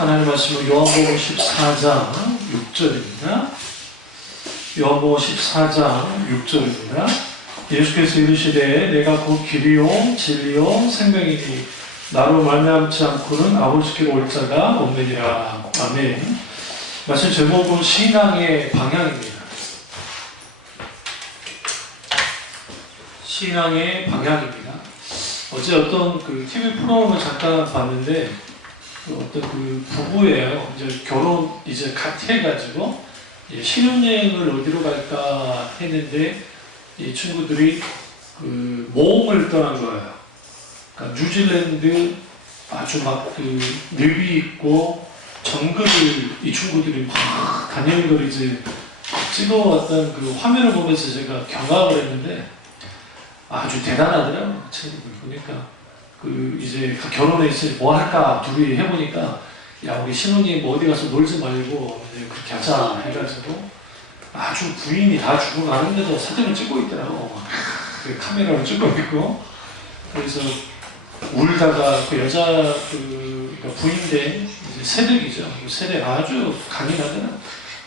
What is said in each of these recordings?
하나님 말씀은 요한복음 14장 6절입니다. 요한복음 14장 6절입니다. 예수께서 이르시되 내가 곧 길이요 진리요 생명이니 나로 말미암지 않고는 아버지께로 올 자가 없느니라. 아멘. 말씀 제목은 신앙의 방향입니다. 신앙의 방향입니다. 어제 어떤 TV 프로그램을 잠깐 봤는데 어떤 부부예요. 이제 결혼 이제 갓 해가지고 신혼여행을 어디로 갈까 했는데 이 친구들이 모험을 떠난 거예요. 그러니까 뉴질랜드 아주 막 늪이 있고 정글을 이 친구들이 막 다니는 걸 이제 찍어왔던 화면을 보면서 제가 경악을 했는데 아주 대단하더라고요. 친구들 보니까. 이제 결혼해서 뭐 할까 둘이 해보니까 야 우리 신혼여행 뭐 어디 가서 놀지 말고 이제 그렇게 하자 해가지고 아주 부인이 다 죽어가는데도 사진을 찍고 있더라고. 카메라로 찍고 있고 그래서 울다가 여자 그러니까 부인대 이제 새댁이죠. 새댁 아주 강인하더라.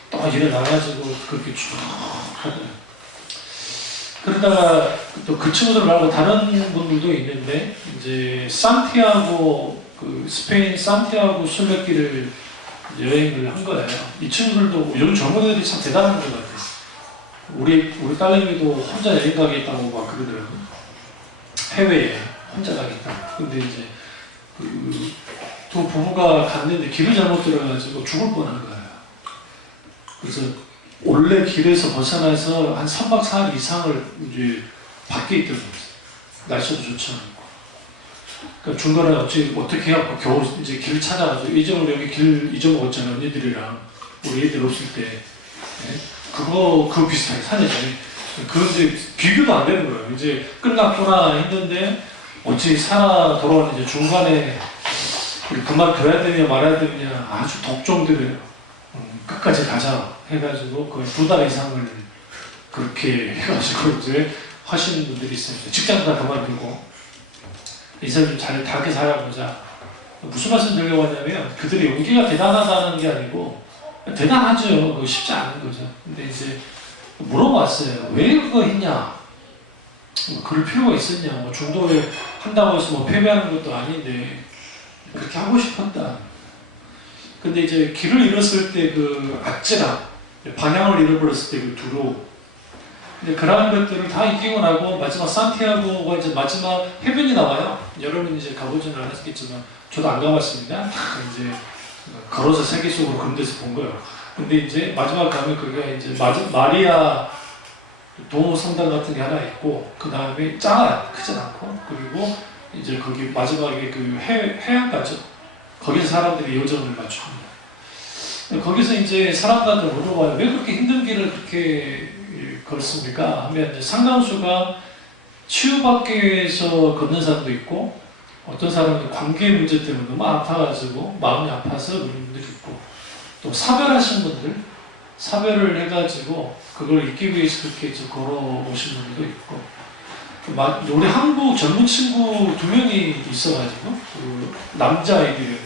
또 일어나가지고 그렇게 쭉 하더라. 그러다가 또 그 친구들 말고 다른 분들도 있는데 이제 산티아고 스페인 산티아고 순례길을 여행을 한 거예요. 이 친구들도 요즘 젊은 애들이 참 대단한 것 같아요. 우리 딸내미도 혼자 여행 가겠다고 막 그러더라고요. 해외에 혼자 가겠다고. 근데 이제 두 부부가 갔는데 길을 잘못 들어가지고 죽을 뻔한 거예요. 그래서 원래 길에서 벗어나서 한 3박 4일 이상을 이제 밖에 있더라고요. 날씨도 좋지 않고. 그러니까 중간에 어떻게 해갖고 겨우 이제 길 찾아가지고 이정을 여기 길 잊어먹었잖아. 언니들이랑 우리 애들 없을 때. 네? 그거 비슷하게 사내죠. 그런데 비교도 안 되는 거예요. 이제 끝났구나 했는데 어찌 살아 돌아오는 이제 중간에 그만 둬야 되냐 말아야 되냐 아주 독종들을 끝까지 가자 해가지고 거의 2달 이상을 그렇게 해가지고 이제 하시는 분들이 있어요. 직장 다 그만두고 인생 좀 잘 다르게 살아보자. 무슨 말씀 드리려고 하냐면 그들의 용기가 대단하다는 게 아니고 대단하죠. 그거 쉽지 않은 거죠. 근데 이제 물어봤어요. 왜 그거 했냐? 그럴 필요가 있었냐? 중도에 한다고 해서 패배하는 것도 아닌데 그렇게 하고 싶었다. 근데 이제 길을 잃었을 때 아찔함, 방향을 잃어버렸을 때 두려움. 근데 그러한 것들을 다 이기고 나고 마지막 산티아고가 이제 마지막 해변이 나와요. 여러분 이제 가보지는 않았겠지만 저도 안 가봤습니다. 이제 걸어서 세계 속으로 그런 데서 본 거예요. 근데 이제 마지막 가면 그게 이제 마리아 동호 성당 같은 게 하나 있고 그 다음에 작아요. 크진 않고 그리고 이제 거기 마지막에 해안가죠. 거기서 사람들이 요정을 맞춥니다. 거기서 이제 사람들한테 물어봐요. 왜 그렇게 힘든 길을 그렇게 걸습니까? 하면 이제 상당수가 치유받기 위해서 걷는 사람도 있고 어떤 사람은 관계 문제 때문에 너무 아파가지고 마음이 아파서 그런 분들이 있고 또 사별하신 분들 사별을 해가지고 그걸 잊기 위해서 그렇게 걸어오신 분들도 있고 우리 한국 젊은 친구 2명이 있어가지고 남자아이들이었는데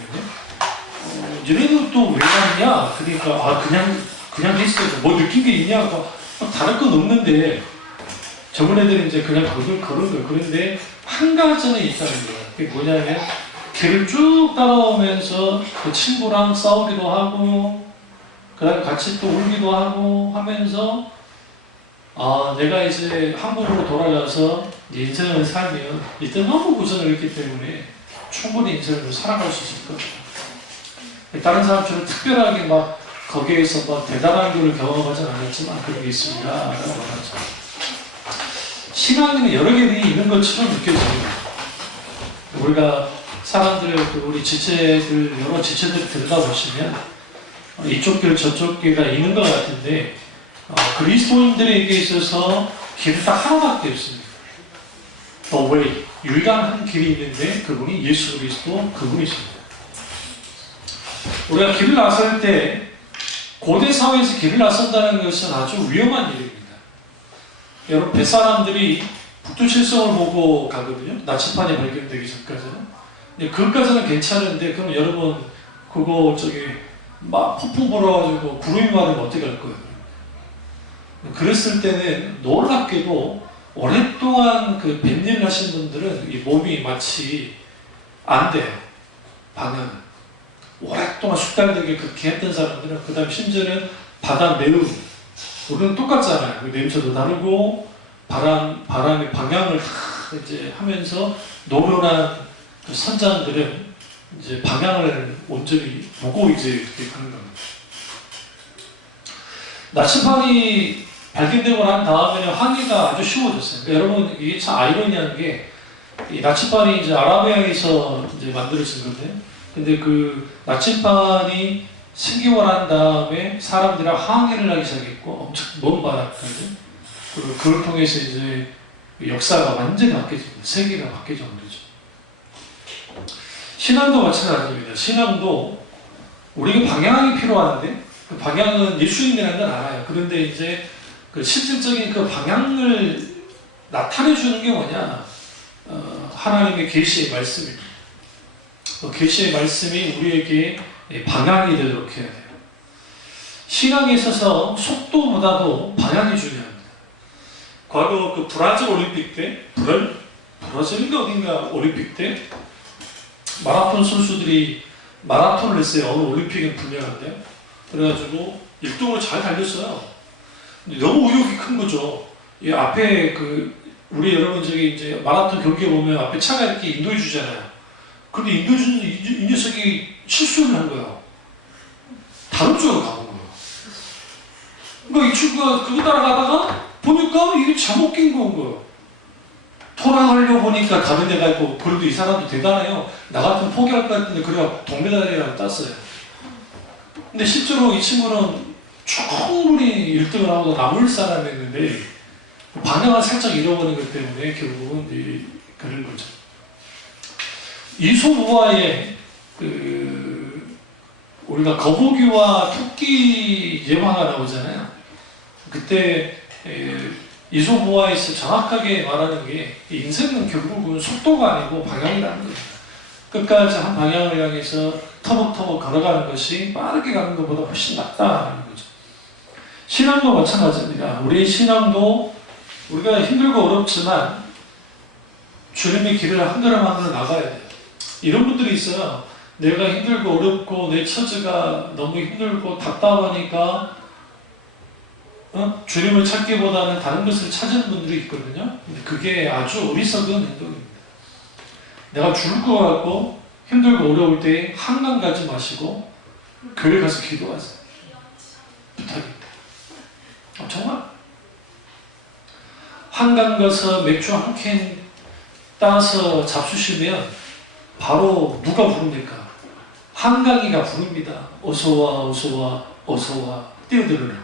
얘네들 또 왜 갔냐? 그러니까 그냥 했어요. 뭐 느낀 게 있냐? 다른 건 없는데 저번 애들은 이제 그냥 걸은 거예요. 그런데 한 가지는 있다는 거예요. 그게 뭐냐면 길을 쭉 따라오면서 그 친구랑 싸우기도 하고 그다음에 같이 또 울기도 하고 하면서 내가 이제 한국으로 돌아가서 인생을 살면 이때 너무 고생을 했기 때문에 충분히 인생을 살아갈 수 있을 것 같아요. 다른 사람처럼 특별하게 막 거기에서 막 대단한 걸 경험하지 않았지만 그런 게 있습니다. 라고 하죠. 신앙에는 여러 개들이 있는 것처럼 느껴집니다. 우리가 사람들의 우리 지체들, 여러 지체들 들여다보시면 이쪽 길 저쪽 길가 있는 것 같은데 그리스도인들에게 있어서 길은 딱 하나밖에 없습니다. The way, 유일한 한 길이 있는데 그분이 예수 그리스도 그분이십니다. 우리가 길을 나설 때 고대 사회에서 길을 나선다는 것은 아주 위험한 일입니다. 여러분 뱃사람들이 북두칠성을 보고 가거든요. 나침반이 발견되기 전까지는. 근데 그것까지는 괜찮은데 그럼 여러분 그거 저기 막 폭풍 불어가지고 구름이 많으면 어떻게 할 거예요? 그랬을 때는 놀랍게도 오랫동안 그 뱃일 하신 분들은 이 몸이 마치 안 돼요. 방향은. 오랫동안 숙달되게 그렇게 했던 사람들은 그 다음 심지어는 바다 내음. 우리는 똑같잖아요. 그 냄새도 다르고 바람의 방향을 이제 하면서 노련한 그 선장들은 이제 방향을 온전히 보고 이제 그렇게 가는 겁니다. 나침반이 발견되고 난 다음에는 항해가 아주 쉬워졌어요. 그러니까 여러분 이게 참 아이러니한 게 이 나침반이 이제 아라비아에서 이제 만들어진 건데, 근데 그 나침반이 생기고 난 다음에 사람들이 항해를 하기 시작했고 엄청 먼 바다까지, 그리고 그걸 통해서 이제 역사가 완전히 바뀌어집니다. 세계가 바뀌어져 버리죠. 신앙도 마찬가지입니다. 신앙도 우리가 방향이 필요한데 그 방향은 예수님이라는 건 알아요. 그런데 이제 그 실질적인 그 방향을 나타내 주는 게 뭐냐? 하나님의 계시의 말씀입니다. 계시의 말씀이 우리에게 방향이 되도록 해야 돼요. 신앙에 있어서 속도보다도 방향이 중요합니다. 과거 그 브라질 올림픽 때, 브라질인가 어딘가 올림픽 때 마라톤 선수들이 마라톤을 했어요. 어느 올림픽은 분명한데. 그래가지고 1등으로 잘 달렸어요. 근데 너무 의욕이 큰 거죠. 이 앞에 우리 여러분 저기 이제 마라톤 경기에 보면 앞에 차가 이렇게 인도해 주잖아요. 근데 인도해 주는 이 녀석이 실수를 한 거야. 다른 쪽으로 가본 거야. 그러니까 이 친구가 그거 따라가다가 보니까 이게 잘못 낀 거야. 돌아가려고 보니까 다른 데가 있고, 그래도 이 사람도 대단해요. 나 같으면 포기할 것 같은데 그래가 동메달이라고 땄어요. 근데 실제로 이 친구는 충분히 1등을 하고 남을 사람이었는데 방향을 살짝 잃어버린 것 때문에 결국은 그런 거죠. 이솝우화에 우리가 거북이와 토끼 예화가 나오잖아요. 그때 이솝우화에서 정확하게 말하는 게 인생은 결국은 속도가 아니고 방향이라는 겁니다. 끝까지 한 방향을 향해서 터벅터벅 걸어가는 것이 빠르게 가는 것보다 훨씬 낫다는 거죠. 신앙도 마찬가지입니다. 우리의 신앙도 우리가 힘들고 어렵지만 주님의 길을 한 걸음 한 걸음 나가야 돼요. 이런 분들이 있어요. 내가 힘들고 어렵고 내 처지가 너무 힘들고 답답하니까 주님을 찾기보다는 다른 것을 찾는 분들이 있거든요. 근데 그게 아주 어리석은 행동입니다. 내가 죽을 것 같고 힘들고 어려울 때 한강 가지 마시고 교회 가서 기도하세요. 부탁입니다. 정말 한강 가서 맥주 한 캔 따서 잡수시면 바로 누가 부릅니까? 한강이가 부릅니다. 어서와 어서와 어서와 뛰어들으라.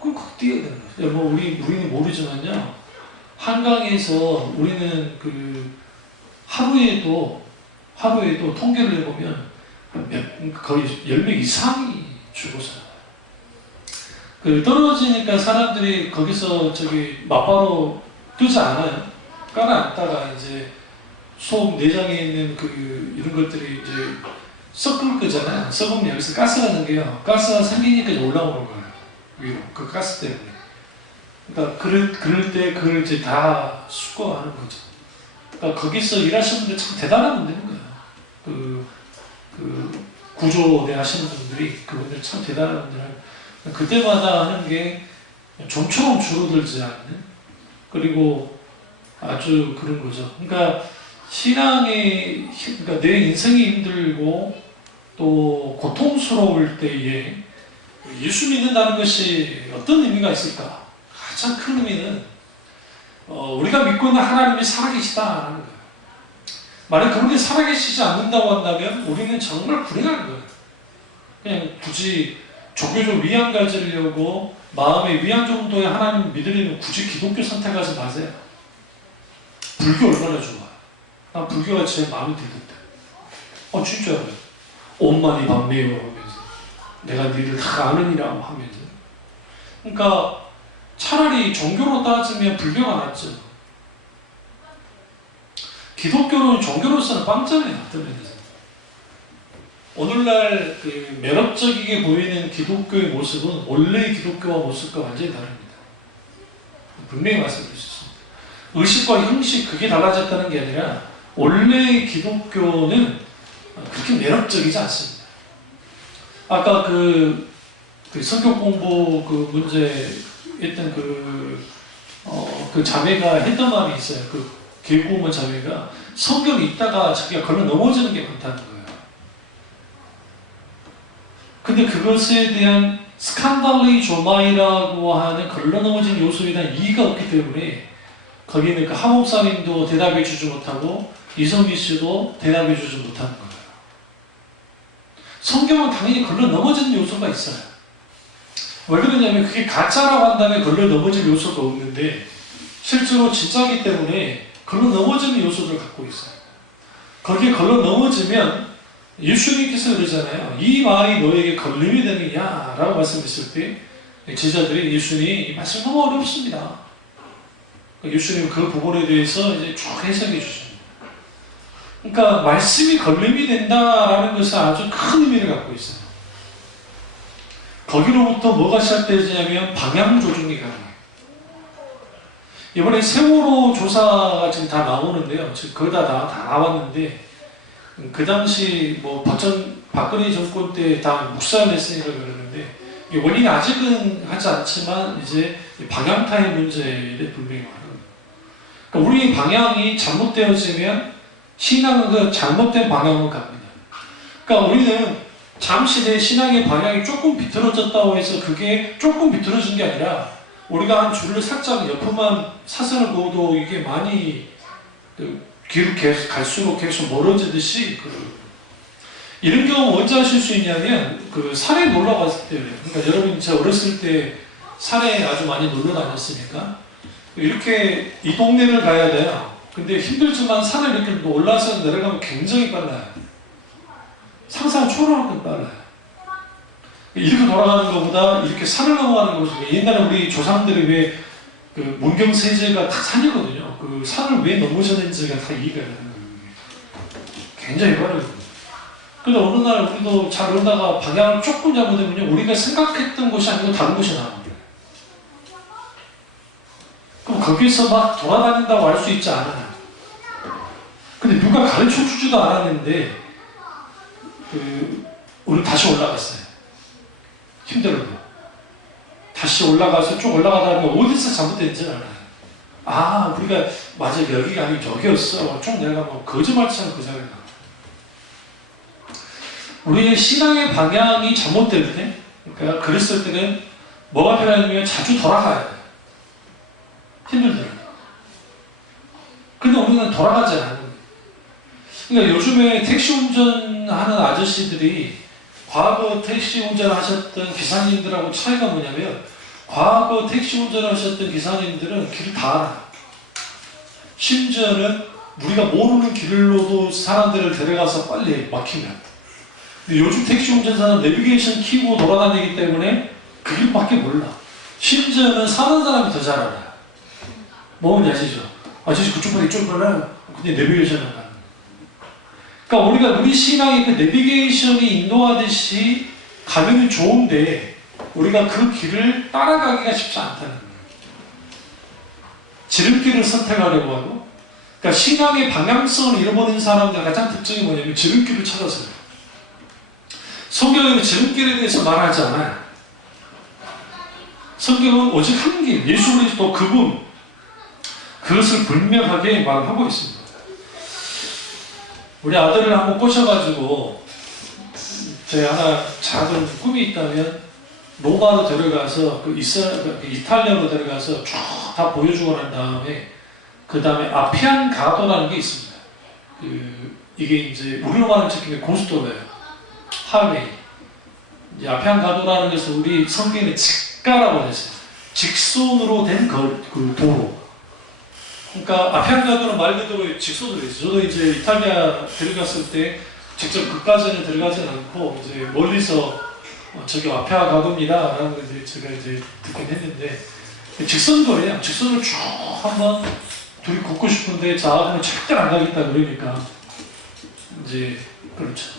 그럼 꼭 뛰어들어요. 여러분 우리는 모르지만요. 한강에서 우리는 하루에도 통계를 해보면 거의 10명 이상이 죽었어요. 떨어지니까 사람들이 거기서 맞바로 뜨지 않아요. 깔아앉다가 이제 속 내장에 있는 이런 것들이 이제 썩을 거잖아요. 썩으면 여기서 가스가 생겨요. 가스가 생기니까 올라오는 거예요. 위로. 그 가스 때문에. 그러니까 그럴 때 그걸 이제 다 수거하는 거죠. 그러니까 거기서 일하시는 분들 참 대단한 분들인 거예요. 구조대 하시는 분들이 그분들 참 대단한 분들. 그때마다 하는 게 좀처럼 줄어들지 않는, 그리고 아주 그런 거죠. 그러니까 그러니까 내 인생이 힘들고 또 고통스러울 때에 예수 믿는다는 것이 어떤 의미가 있을까? 가장 큰 의미는 우리가 믿고 있는 하나님이 살아계시다라는 거예요. 만약 그분이 살아계시지 않는다고 한다면 우리는 정말 불행한 거예요. 그냥 굳이 종교적 위안 가지려고 마음의 위안 정도의 하나님 믿으려면 굳이 기독교 선택하지 마세요. 불교 얼마나 좋아요. 난 불교가 제일 마음에 들던데. 진짜요. 옷만이 밤매요 하면서 내가 니를 다 아느니라 하면서. 그러니까 차라리 종교로 따지면 불교가 낫죠. 기독교는 종교로서는 빵점이에요. 어떤 면에서. 오늘날 그 매력적이게 보이는 기독교의 모습은 원래의 기독교와 모습과 완전히 다릅니다. 분명히 말씀드릴 수 있습니다. 의식과 형식 그게 달라졌다는 게 아니라 원래의 기독교는 그렇게 매력적이지 않습니다. 아까 그 성경 공부 그 문제 했던 그 자매가 했던 말이 있어요. 그 개구먼 자매가 성경이 있다가 자기가 걸려 넘어지는 게 많다는 거예요. 근데 그것에 대한 스칸달리 조마이라고 하는 걸러 넘어진 요소에 대한 이의가 없기 때문에 거기는 그 하목사님도 대답해 주지 못하고 이성기 씨도 대답해 주지 못하는 거예요. 성경은 당연히 걸러 넘어지는 요소가 있어요. 왜 그러냐면 그게 가짜라고 한다면 걸러 넘어질 요소가 없는데 실제로 진짜이기 때문에 걸러 넘어지는 요소를 갖고 있어요. 거기에 걸러 넘어지면 예수님께서 그러잖아요. 이 말이 너에게 걸림이 되느냐 라고 말씀했을 때 제자들이 예수님 이 말씀 너무 어렵습니다. 예수님 그 부분에 대해서 이제 쭉 해석해 주십니다. 그러니까 말씀이 걸림이 된다라는 것은 아주 큰 의미를 갖고 있어요. 거기로부터 뭐가 시작되냐면 방향 조정이 가능해요. 이번에 세월호 조사가 지금 다 나오는데요. 지금 거의 다 나왔는데 그 당시 뭐 박근혜 정권 때 다 묵살냈으니까 그러는데 원인이 아직은 하지 않지만 이제 방향타의 문제를 분명히 말합니다. 그러니까 우리 방향이 잘못되어지면 신앙은 그 잘못된 방향으로 갑니다. 그러니까 우리는 잠시 내 신앙의 방향이 조금 비틀어졌다고 해서 그게 조금 비틀어진 게 아니라 우리가 한 줄을 살짝 옆으로만 사선을 그어도 이게 많이 길을 계속 갈수록 계속 멀어지듯이 이런 경우 언제 하실 수 있냐면 산에 놀러 갔을 때 그러니까 여러분 제가 어렸을 때 산에 아주 많이 놀러 다녔으니까 이렇게 이 동네를 가야 돼요. 근데 힘들지만 산을 이렇게 올라서 내려가면 굉장히 빨라요. 상상 초월할 건 빨라요. 이렇게 돌아가는 것보다 이렇게 산을 넘어가는 것보다 옛날에 우리 조상들이 왜 문경세제가 다 산이거든요. 그 산을 왜 넘어졌는지가 다 이해가 되는 거예요. 굉장히 빠르거든요. 근데 어느 날 우리도 잘 오다가 방향을 조금 잘못하면요, 우리가 생각했던 곳이 아니고 다른 곳이 나옵니다. 그럼 거기서 막 돌아다닌다고 할 수 있지 않아요. 근데 누가 가르쳐 주지도 않았는데 우리 다시 올라갔어요. 힘들어요. 다시 올라가서 쭉 올라가다 보면 어디서 잘못됐는지 알아요. 아, 우리가 맞아 여기가 아니고 저기였어. 쭉 내려가면 거짓말처럼 그 자리에 나와. 우리의 신앙의 방향이 잘못될 때, 그러니까 그랬을 때는 뭐가 필요하냐면 자주 돌아가야 돼요. 힘들더라고요. 근데 우리는 돌아가지 않는 거예요. 그러니까 요즘에 택시 운전하는 아저씨들이 과거 택시 운전을 하셨던 기사님들하고 차이가 뭐냐면 과거 택시 운전을 하셨던 기사님들은 길을 다 알아요. 심지어는 우리가 모르는 길로도 사람들을 데려가서 빨리 막히면 근데 요즘 택시 운전사는 내비게이션 키고 돌아다니기 때문에 그 길밖에 몰라. 심지어는 사는 사람이 더 잘 알아요. 뭔지 아시죠? 아저씨 그쪽보다 이쪽 빨라요. 근데 내비게이션을 가는 거예요. 그러니까 우리 신앙의 그 내비게이션이 인도하듯이 가면 좋은데 우리가 그 길을 따라가기가 쉽지 않다는 거예요. 지름길을 선택하려고 하고 그러니까 신앙의 방향성을 잃어버린 사람들의 가장 특징이 뭐냐면 지름길을 찾아서요. 성경에는 지름길에 대해서 말하지 않아요. 성경은 오직 한 길, 예수 그리스도 그분 그것을 분명하게 말하고 있습니다. 우리 아들을 한번 꼬셔가지고 제가 하나 작은 꿈이 있다면 로마로 데려가서 이탈리아로 데려가서 쭉 다 보여주고 난 다음에 그 다음에 아피안 가도라는 게 있습니다. 이게 이제 우리로 말하면 지금 고속도로예요. 하웨이. 이제 아피안 가도라는 것을 우리 성경에 직가라고 했어요. 직선으로 된 그 도로. 그러니까 아피안 가도는 말 그대로 직선으로 있어요. 저도 이제 이탈리아 데려갔을 때 직접 그까지는 들어가진 않고 이제 멀리서 저기 아피안 가도입니다 라는 걸 제가 이제 듣긴 했는데 직선거리야. 직선을 쭉 한번 둘이 걷고 싶은데 자아는 절대 안 가겠다 그러니까 이제 그렇죠.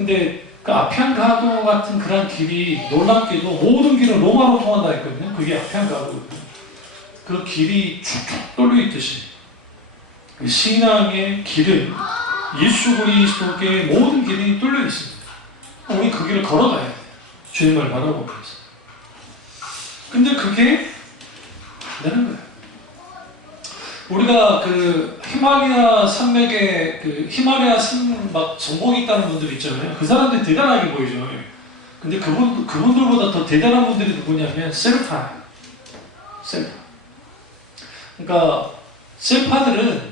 근데 그 아피안가도 같은 그런 길이 놀랍게도 모든 길은 로마로 통한다 했거든요. 그게 아피안가도거든요. 그 길이 쭉쭉 뚫려 있듯이 신앙의 길은 예수 그리스도의 모든 길이 뚫려 있습니다. 우리 그 길을 걸어가야 돼요. 주님을 바라보면서. 근데 그게 되는 거예요. 우리가 그 히말라야 산맥에 그 히말라야 산막 정복이 있다는 분들 있잖아요. 그 사람들이 대단하게 보이죠. 근데 그분들보다 더 대단한 분들이 누구냐면 셀파예요. 셀파. 그러니까 셀파들은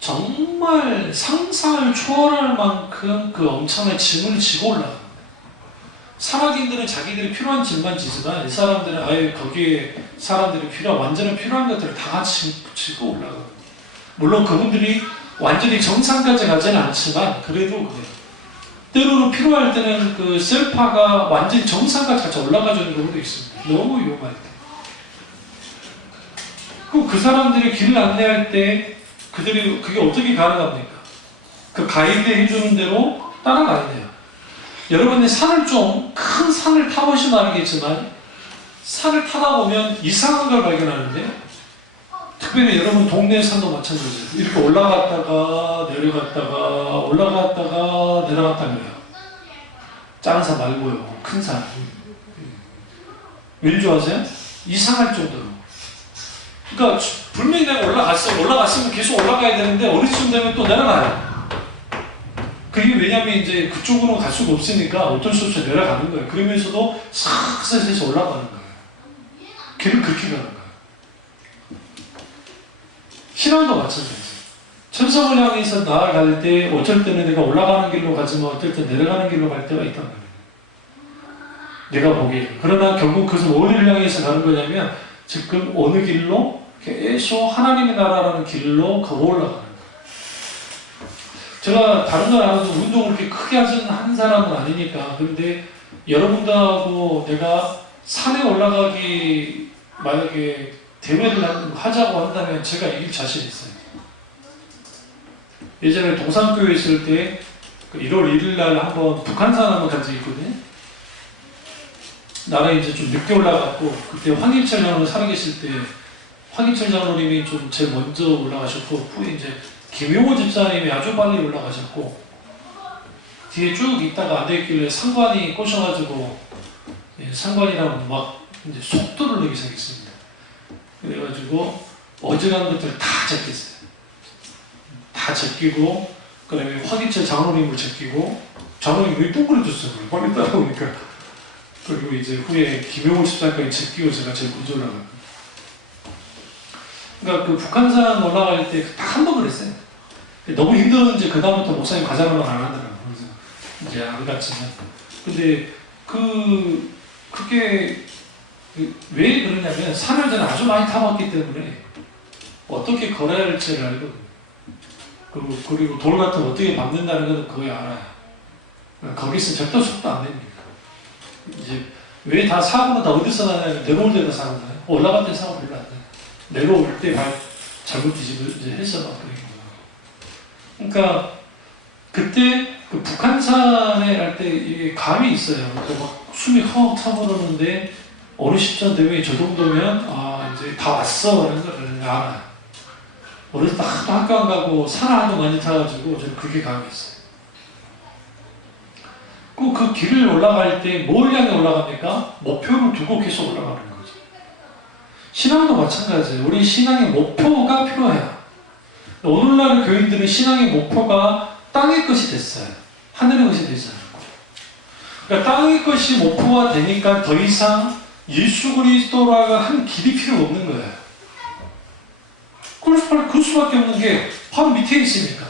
정말 상상을 초월할 만큼 그 엄청난 짐을 지고 올라갑니다. 사막인들은 자기들이 필요한 짐만 지지만 이 사람들은 아예 거기에 사람들이 완전히 필요한 것들을 다 같이 지고 올라가요. 물론 그분들이 완전히 정상까지 가지는 않지만 그래도 그래요. 때로는 필요할 때는 그 셀파가 완전히 정상까지 같이 올라가주는 경우도 있습니다. 너무 위험할 때. 그 사람들이 길을 안내할 때 그게 어떻게 가능합니까? 그 가이드 해주는 대로 따라가야 돼요. 여러분이 큰 산을 타보시면 알겠지만 산을 타다 보면 이상한 걸 발견하는데 특별히 여러분 동네 산도 마찬가지예요. 이렇게 올라갔다가 내려갔다가 올라갔다가 내려갔다 그래요. 작은 산 말고요. 큰 산. 왠 줄 아세요? 이상할 정도로. 그러니까 분명히 내가 올라갔으면 계속 올라가야 되는데 어느 쯤 되면 또 내려가요. 그게 왜냐면 이제 그쪽으로 갈 수가 없으니까 어쩔 수 없이 내려가는 거예요. 그러면서도 싹싹해서 올라가는 거예요. 길을 그렇게 가는 거예요. 신앙도 마찬가지예요. 천성을 향해서 나아갈 때 어쩔 때는 내가 올라가는 길로 가지만 어쩔 때 내려가는 길로 갈 때가 있단 말이에요. 내가 보기에. 그러나 결국 그것은 어디를 향해서 가는 거냐면 지금 어느 길로 계속 하나님의 나라라는 길로 걸어 올라가는 거예요. 제가 다른 건 안 해도 운동을 그렇게 크게 하는 사람은 아니니까. 그런데 여러분들하고 내가 산에 올라가기 만약에 대회를 하자고 한다면 제가 이길 자신 있어요. 예전에 동산교회 있을 때 1월 1일 날 한번 북한산 한번 간 적이 있거든요. 나는 이제 좀 늦게 올라갔고 그때 황인철 장로님 살아계실 때 황인철 장로님이 좀 제일 먼저 올라가셨고 후에 이제 김용호 집사님이 아주 빨리 올라가셨고 뒤에 쭉 있다가 안 됐길래 상관이 꼬셔가지고 상관이랑 막 이제 속도를 내기 시작했습니다. 그래가지고 어지간한 것들을 다 제꼈어요. 다 제끼고 그 다음에 황인철 장로님을 제끼고 장로님이 왜 똥그려줬어요. 빨리 따라오니까. 그리고 이제 후에 김용호 집사까지 제끼고 제가 제일 먼저 올라가요. 그러니까 그 북한산 올라갈 때 딱 한 번 그랬어요. 너무 힘들었는지 그 다음부터 목사님 가자는 건 안 하더라고요. 그래서 이제 안 갔지만. 근데 그게 왜 그러냐면 산을 저는 아주 많이 타봤기 때문에 어떻게 걸어야 할지를 알고 그리고 돌 같은 거 어떻게 밟는다는 건 거의 알아요. 거기서 절대 속도 안 됩니다. 이제 왜 다 사고는 다 어디서 나냐면 내려올 때도 사고 나요. 올라갈 때 사고 별로 안 나요. 내려올 때 잘못 뒤집어서 막 그런 거예요. 그러니까 그때 그 북한산에 갈 때 이게 감이 있어요. 그러니까 막 숨이 헉 차오르는데 어느 시점 되면 저 정도면 이제 다 왔어 라는 걸 알아요. 어렸을 때 하도 학교 안 가고 산을 하도 많이 타가지고 저는 그게 감이 있어요. 그 길을 올라갈 때 뭘 향해 올라갑니까? 목표를 두고 계속 올라가는 거죠. 신앙도 마찬가지예요. 우리 신앙의 목표가 필요해요. 오늘날 교인들은 신앙의 목표가 땅의 것이 됐어요. 하늘의 것이 되지 않고. 그러니까 땅의 것이 목표가 되니까 더 이상 예수 그리스도라고 한 길이 필요 없는 거예요. 그럴 수밖에 없는 게 바로 밑에 있으니까.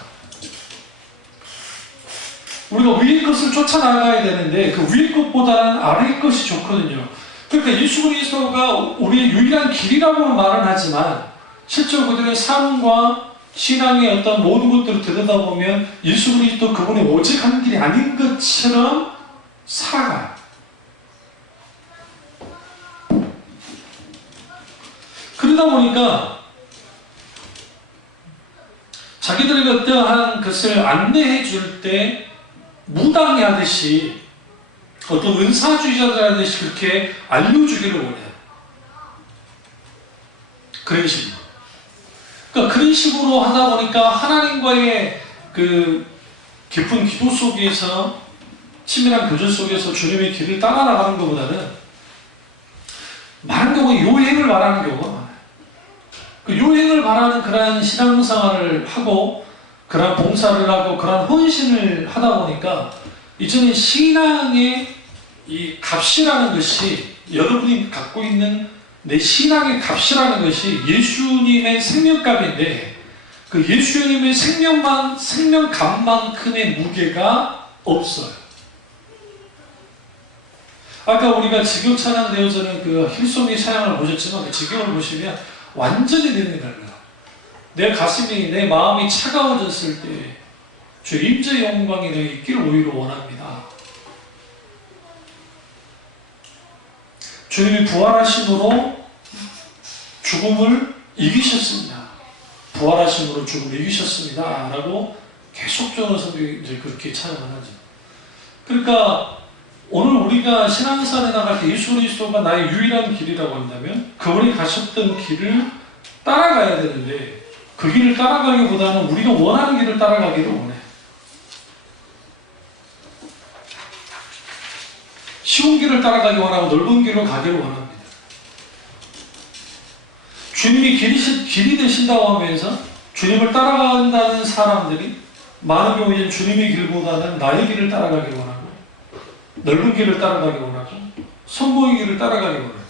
우리가 위의 것을 쫓아나가야 되는데 그 위의 것보다는 아래의 것이 좋거든요. 그러니까 예수 그리스도가 우리의 유일한 길이라고 말은 하지만 실제로 그들의 삶과 신앙의 어떤 모든 것들을 들여다보면 예수 그리스도 그분이 오직 한 길이 아닌 것처럼 살아가요. 그러다 보니까 자기들에게 어떠한 것을 안내해 줄 때 무당이 하듯이 어떤 은사주의자들 하듯이 그렇게 알려주기를 원해요. 그런 식으로. 그러니까 그런 식으로 하다 보니까 하나님과의 그 깊은 기도 속에서 친밀한 교제 속에서 주님의 길을 따라나가는 것보다는 많은 경우에 요행을 말하는 경우가 많아요. 그 요행을 말하는 그러한 신앙생활을 하고 그러한 봉사를 하고 그러한 헌신을 하다 보니까 이제는 신앙의 이 값이라는 것이 여러분이 갖고 있는 내 신앙의 값이라는 것이 예수님의 생명값인데 그 예수님의 생명값만큼의 무게가 없어요. 아까 우리가 직역 찬양 되어서는 그 힐송의 찬양을 보셨지만 그 직역을 보시면 완전히 되는 거예요. 내 가슴이 내 마음이 차가워졌을 때 주 임재의 영광이 내게 있기를 오히려 원합니다. 주님이 부활하심으로 죽음을 이기셨습니다. 부활하심으로 죽음을 이기셨습니다. 라고 계속적으로 성경이 이제 그렇게 찬양을 하죠. 그러니까 오늘 우리가 신앙생활에 나갈 때 예수 그리스도가 나의 유일한 길이라고 한다면 그분이 가셨던 길을 따라가야 되는데 그 길을 따라가기보다는 우리가 원하는 길을 따라가기를 원해. 쉬운 길을 따라가기 원하고 넓은 길로 가기를 원합니다. 주님이 길이 되신다고 하면서 주님을 따라간다는 사람들이 많은 경우에는 주님의 길보다는 나의 길을 따라가기를 원하고 넓은 길을 따라가기 원하고 성공의 길을 따라가기 원하죠.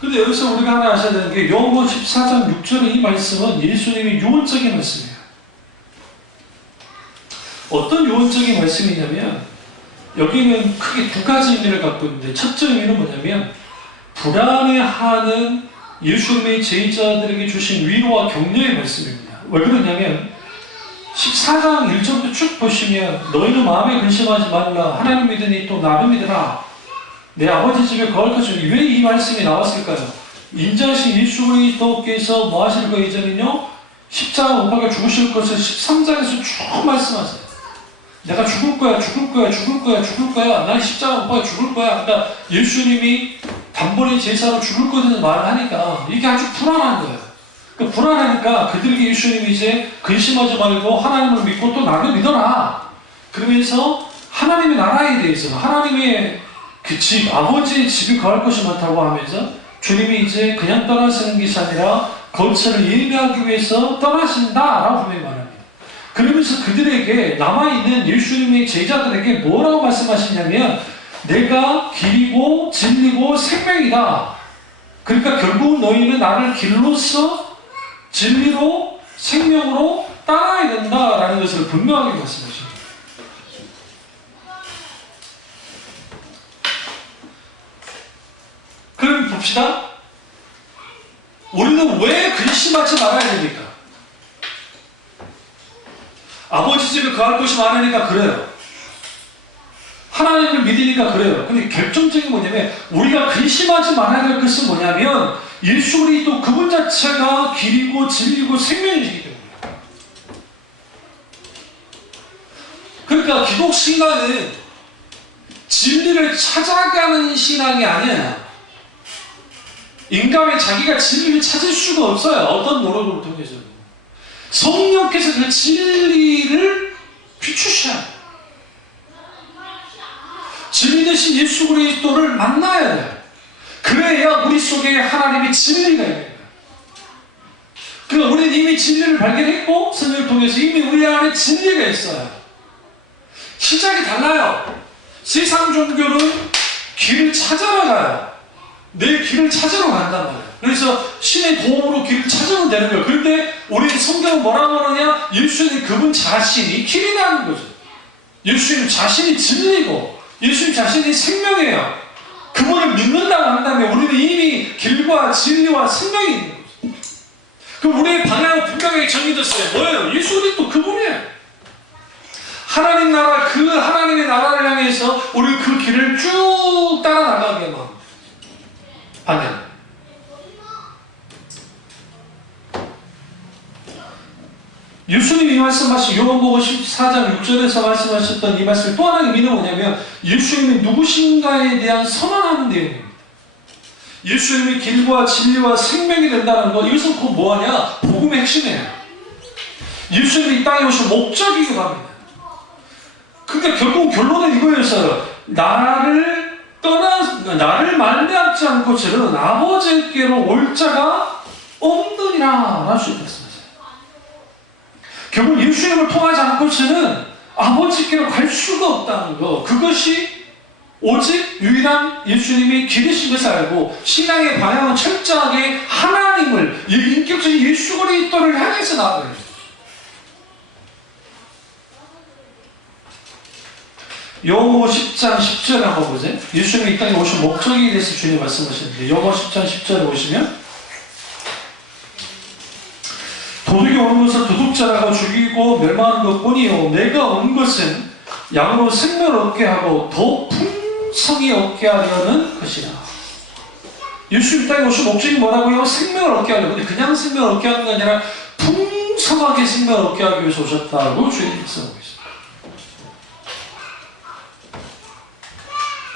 그런데 여기서 우리가 하나 아셔야 되는 게 요한복음 14장 6절의 이 말씀은 예수님의 유언적인 말씀이에요. 어떤 유언적인 말씀이냐면 여기는 크게 두 가지 의미를 갖고 있는데 첫째 의미는 뭐냐면 불안해하는 예수님의 제자들에게 주신 위로와 격려의 말씀입니다. 왜 그러냐면 14장 1절부터 쭉 보시면 너희는 마음에 근심하지 말라 하나님 믿으니 또 나를 믿으라 내 아버지 집에 거할 것이니 왜 이 말씀이 나왔을까요? 인자신 예수 그리스도께서 뭐 하실 거 이전은요 십자가 못 박아 죽으실 것을 13장에서 쭉 말씀하세요. 내가 죽을 거야. 난 십자가 못 박아 죽을 거야. 그러니까 예수님이 단번에 제사로 죽을 거라는 말을 하니까 이게 아주 불안한 거예요. 그러니까 불안하니까 그들에게 예수님이 이제 근심하지 말고 하나님을 믿고 또 나를 믿어라. 그러면서 하나님의 나라에 대해서 하나님의 그 집, 아버지의 집이 거할 것이 많다고 하면서 주님이 이제 그냥 떠나시는 것이 아니라 거처를 예비하기 위해서 떠나신다라고 분명히 말합니다. 그러면서 그들에게 남아있는 예수님의 제자들에게 뭐라고 말씀하시냐면 내가 길이고 진리고 생명이다. 그러니까 결국 너희는 나를 길로서 진리로 생명으로 따라야 된다라는 것을 분명하게 말씀하십니다. 그럼 봅시다. 우리는 왜 근심하지 말아야 됩니까? 아버지 집에 거할 곳이 많으니까 그래요. 하나님을 믿으니까 그래요. 근데 결정적인 뭐냐면 우리가 근심하지 말아야 될 것은 뭐냐면 예수 그리스도 그분 자체가 길이고 진리고 생명이시기 때문에. 그러니까 기독 신앙은 진리를 찾아가는 신앙이 아니에요. 인간이 자기가 진리를 찾을 수가 없어요. 어떤 노력을 통해서. 성령께서 그 진리를 비추셔야 돼요. 진리 대신 예수 그리스도를 만나야 돼요. 그래야 우리 속에 하나님의 진리가 있는 거예요. 그러니까 우리는 이미 진리를 발견했고 성령을 통해서 이미 우리 안에 진리가 있어요. 시작이 달라요. 세상 종교는 길을 찾아러 가요. 내 길을 찾으러 간단 말이에요. 그래서 신의 도움으로 길을 찾으면 되는 거예요. 그런데 우리 성경은 뭐라고 하느냐? 예수님 그분 자신이 길이라는 거죠. 예수님 자신이 진리고 예수님 자신이 생명이에요. 그분을 믿는다고 한다면 우리는 이미 길과 진리와 생명이 있는 거죠. 그럼 우리의 방향은 분명하게 정해졌어요. 뭐예요? 예수 그리스도 그분이에요. 하나님 나라, 그 하나님의 나라를 향해서 우리 그 길을 쭉 따라 나가게 합니다. 방향. 예수님이 말씀하신 요한복음 14장 6절에서 말씀하셨던 이 말씀을 또 하나의 의미는 뭐냐면 예수님이 누구신가에 대한 선언하는 내용입니다. 예수님이 길과 진리와 생명이 된다는 것, 이것은 곧 뭐하냐? 복음의 핵심이에요. 예수님이 이 땅에 오신 목적이기도 합니다. 그러니까 결국 결론은 이거였어요. 나를 말미암지 않고 저는 아버지께로 올 자가 없느니라 할 수 있겠습니다. 결국 예수님을 통하지 않고서는 아버지께로 갈 수가 없다는 거, 그것이 오직 유일한 예수님이 길이신 것을 알고 신앙의 방향은 철저하게 하나님을, 인격적인 예수 그리스도를 향해서 나아가요. 요한복음 10장 10절에 한번 보세요. 예수님이 이 땅에 오신 목적에 대해서 주님 말씀하시는데 요한복음 10장 10절에 보시면 도둑이 오는 것을 도둑질하고 죽이고 멸망하는 것뿐이요 내가 온 것은 양으로 생명을 얻게 하고 더 풍성히 얻게 하려는 것이라. 예수님 이 땅에 오신 목적이 뭐라고요? 생명을 얻게 하려고. 근데 그냥 생명을 얻게 하는 게 아니라 풍성하게 생명을 얻게 하기 위해서 오셨다고 주님이 말씀하고 있습니다.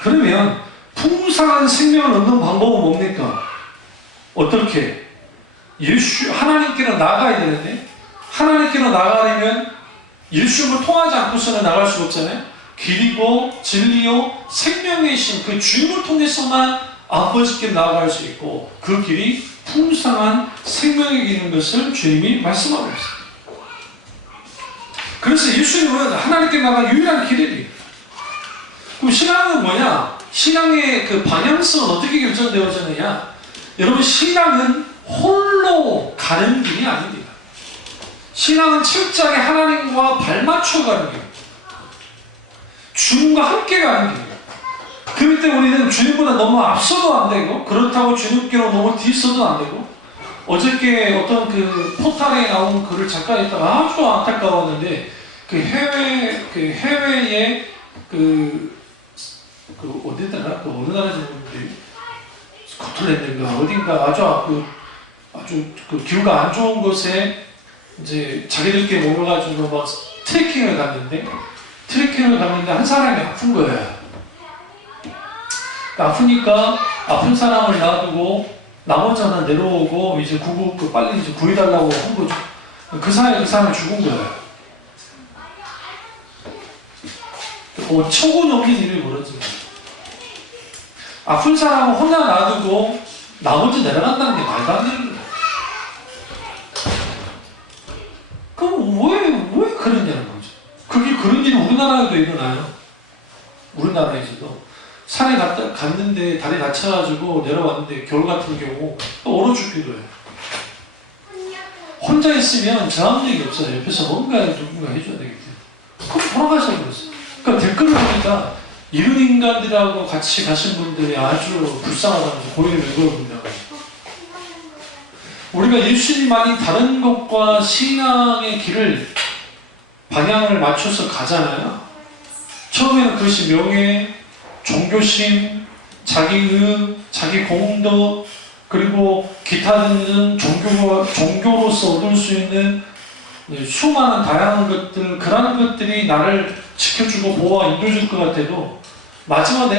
그러면 풍성한 생명을 얻는 방법은 뭡니까? 어떻게? 하나님께로 나가야 되는데, 하나님께로 나가려면 예수님을 통하지 않고서는 나갈 수가 없잖아요. 길이고 진리요 생명이신 그 주님을 통해서만 아버지께 나아갈 수 있고, 그 길이 풍성한 생명의 길인 것을 주님이 말씀하고 있습니다. 그래서 예수님은 하나님께 나갈 유일한 길이에요. 그럼 신앙은 뭐냐? 신앙의 그 방향성은 어떻게 결정되어지느냐? 여러분, 신앙은 홀로 가는 길이 아닙니다. 신앙은 철저하게 하나님과 발맞춰 가는 길, 주님과 함께 가는 길. 그럴 때 우리는 주님보다 너무 앞서도 안 되고, 그렇다고 주님께로 너무 뒤서도 안 되고. 어저께 어떤 그 포탈에 나온 글을 잠깐 읽다가 아주 안타까웠는데, 해외에 어디더라? 어느 나라인지 모르겠는데, 스코틀랜드인가 어딘가 아주 기후가 안 좋은 곳에 이제 자기들끼리 모여가지고 막 트레킹을 갔는데 한 사람이 아픈 거예요. 아프니까 아픈 사람을 놔두고 나머지 하나 내려오고 이제 빨리 이제 구해달라고 한 거죠. 그 사이에 그 사람이 죽은 거예요. 초고 넘긴 일이 벌어진 거예요. 아픈 사람을 혼자 놔두고 나머지 내려간다는 게 말도 안 되는 거예요. 그럼 왜 그러냐는 거죠. 그런 일이 우리나라에도 일어나요. 우리나라에서도 산에 갔는데 다리 다쳐가지고 내려왔는데 겨울 같은 경우 또 얼어 죽기도 해요. 혼자 있으면 저항력이 없어요. 옆에서 누군가 해줘야 되기 때문에. 그럼 돌아가셔야 그랬어요. 그러니까 댓글을 보니까 이런 인간들하고 같이 가신 분들이 아주 불쌍하다면서 고개를 맹걸어본다고. 우리가 예수님만이 다른 것과 신앙의 길을 방향을 맞춰서 가잖아요. 처음에는 그것이 명예, 종교심, 자기의, 자기 공덕, 그리고 기타 등등 종교로서 얻을 수 있는 수많은 다양한 것들, 그런 것들이 나를 지켜주고 보호와 인도해줄 것 같아도 마지막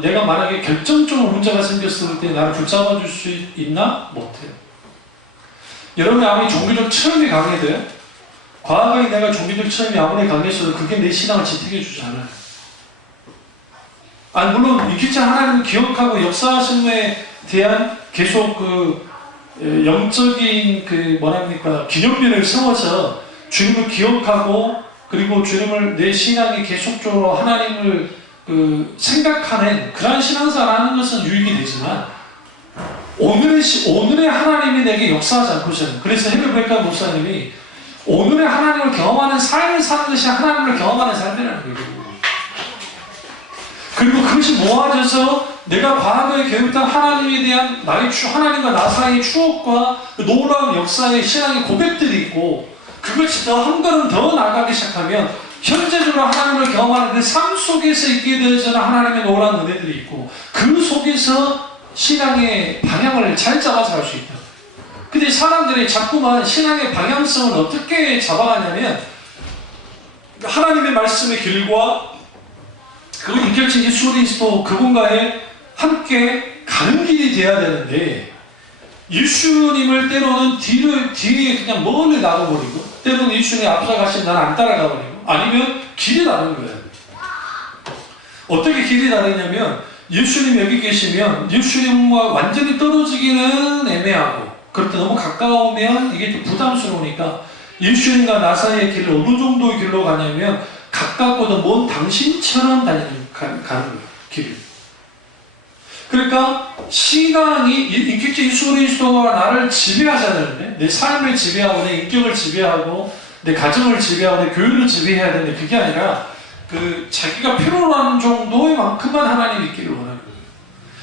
내가 만약에 결정적으로 문제가 생겼을 때 나를 붙잡아 줄 수 있나? 못해요. 여러분이 아무리 종교적 체험이 강해도요, 과거에 내가 종교적 체험이 아무리 강했어도 그게 내 신앙을 지탱해 주지 않아요. 물론 이기자 하나님을 기억하고 역사하신 것에 대한 계속 영적인 기념비를 세워서 주님을 기억하고, 그리고 주님을 내 신앙에 계속적으로 하나님을 생각하는 그러한 신앙생활을 하는 것은 유익이 되지만, 오늘의 하나님이 내게 역사하지 않고서는, 그래서 헤르베카 목사님이 오늘의 하나님을 경험하는 삶을 사는 것이 하나님을 경험하는 삶이라는 거예요. 그리고 그것이 모아져서 내가 과거에 경험했던 하나님에 대한 하나님과 나 사이의 추억과 놀라운 역사의 신앙의 고백들이 있고, 그것이 더 한 걸음 더 나아가기 시작하면 현재적으로 하나님을 경험하는 그 삶 속에서 있게 되어지는 하나님의 놀라운 은혜들이 있고, 그 속에서 신앙의 방향을 잘 잡아서 할 수 있다. 근데 사람들이 자꾸만 신앙의 방향성을 어떻게 잡아가냐면 하나님의 말씀의 길과 그 인격적 예수 그리스도 그분과의 함께 가는 길이 돼야 되는데 예수님을 때로는 뒤에 그냥 멀리 나가버리고 때로는 예수님이 앞서가시면 나는 안 따라가버리고 아니면 길이 다른 거예요. 어떻게 길이 다르냐면 예수님 여기 계시면 예수님과 완전히 떨어지기는 애매하고 그렇게 너무 가까우면 이게 좀 부담스러우니까 예수님과 나 사이의 길을 어느 정도의 길로 가냐면 가깝고도 먼 당신처럼 가는 거예요. 길을. 그러니까 신앙이 인격적 예수 그리스도가 나를 지배하셔야 되는데 내 삶을 지배하고 내 인격을 지배하고 내 가정을 지배하고 내 교육을 지배해야 되는데 그게 아니라 자기가 필요로 하는 정도의 만큼만 하나님 있기를 원하는 거예요.